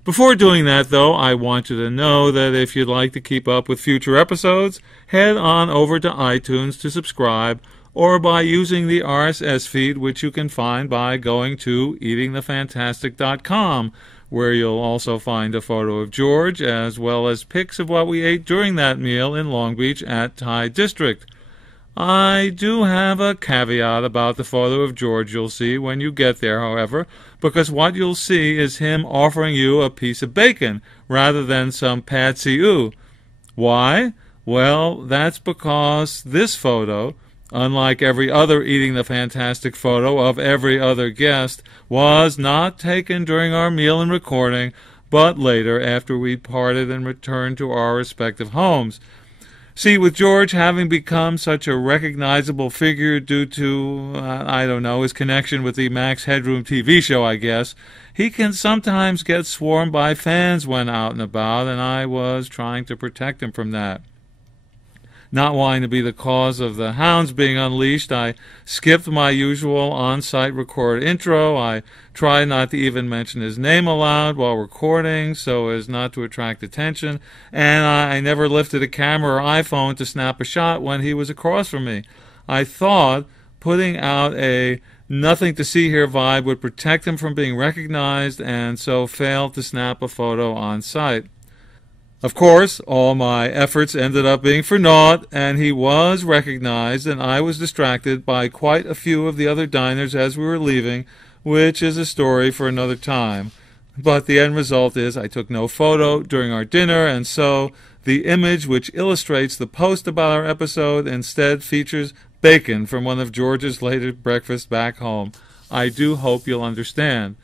Before doing that, though, I want you to know that if you'd like to keep up with future episodes, head on over to iTunes to subscribe, or by using the RSS feed, which you can find by going to eatingthefantastic.com, where you'll also find a photo of George, as well as pics of what we ate during that meal in Long Beach at Thai District. I do have a caveat about the photo of George you'll see when you get there, however, because what you'll see is him offering you a piece of bacon rather than some pad see ew. Why? Well, that's because this photo, unlike every other Eating the Fantastic photo of every other guest, was not taken during our meal and recording, but later after we'd parted and returned to our respective homes. See, with George having become such a recognizable figure due to, his connection with the Max Headroom TV show, I guess, he can sometimes get swarmed by fans when out and about, and I was trying to protect him from that. Not wanting to be the cause of the hounds being unleashed, I skipped my usual on-site record intro. I tried not to even mention his name aloud while recording so as not to attract attention, and I never lifted a camera or iPhone to snap a shot when he was across from me. I thought putting out a nothing to see here vibe would protect him from being recognized, and so failed to snap a photo on site. Of course, all my efforts ended up being for naught, and he was recognized, and I was distracted by quite a few of the other diners as we were leaving, which is a story for another time. But the end result is I took no photo during our dinner, and so the image which illustrates the post about our episode instead features bacon from one of George's later breakfasts back home. I do hope you'll understand.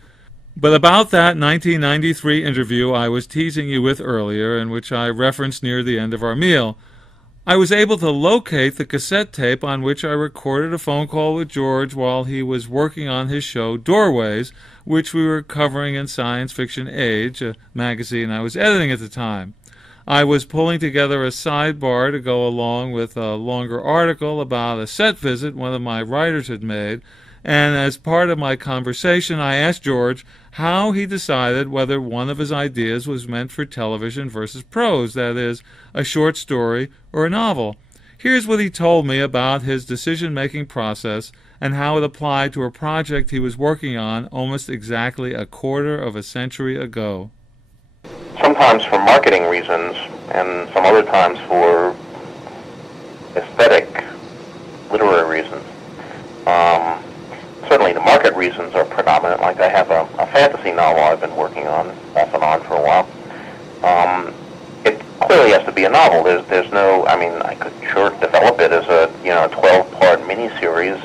But about that 1993 interview I was teasing you with earlier, and which I referenced near the end of our meal, I was able to locate the cassette tape on which I recorded a phone call with George while he was working on his show Doorways, which we were covering in Science Fiction Age, a magazine I was editing at the time. I was pulling together a sidebar to go along with a longer article about a set visit one of my writers had made, and as part of my conversation I asked George how he decided whether one of his ideas was meant for television versus prose, that is, a short story or a novel. Here's what he told me about his decision-making process and how it applied to a project he was working on almost exactly a quarter of a century ago. Sometimes for marketing reasons, and some other times for aesthetic, literary reasons. Certainly the market reasons are predominant. Like I have a fantasy novel I've been working on off and on for a while. It clearly has to be a novel. There's no, I could sure develop it as a 12-part miniseries,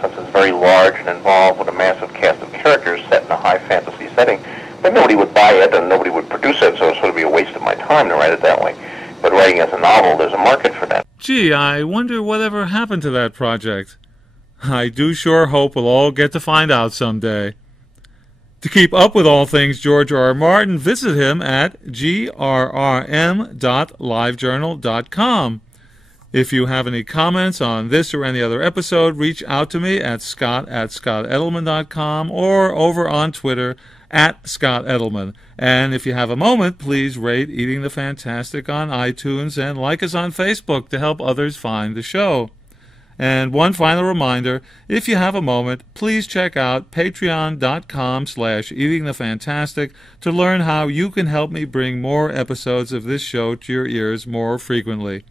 since it's very large and involved with a massive cast of characters set in a high fantasy setting. But nobody would buy it and nobody would produce it, so it would sort of be a waste of my time to write it that way. But writing as a novel, there's a market for that. Gee, I wonder whatever happened to that project. I do sure hope we'll all get to find out someday. To keep up with all things George R. R. Martin, visit him at grrm.livejournal.com. If you have any comments on this or any other episode, reach out to me at scott@scottedelman.com or over on Twitter at Scott Edelman. And if you have a moment, please rate Eating the Fantastic on iTunes and like us on Facebook to help others find the show. And one final reminder, if you have a moment, please check out patreon.com/eatingthefantastic to learn how you can help me bring more episodes of this show to your ears more frequently.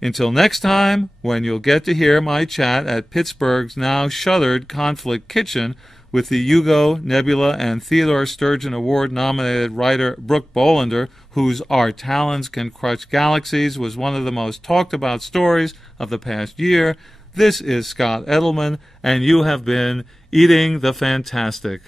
Until next time, when you'll get to hear my chat at Pittsburgh's now shuttered Conflict Kitchen with the Hugo, Nebula, and Theodore Sturgeon Award-nominated writer Brooke Bolander, whose Our Talons Can Crush Galaxies was one of the most talked-about stories of the past year. This is Scott Edelman, and you have been Eating the Fantastic.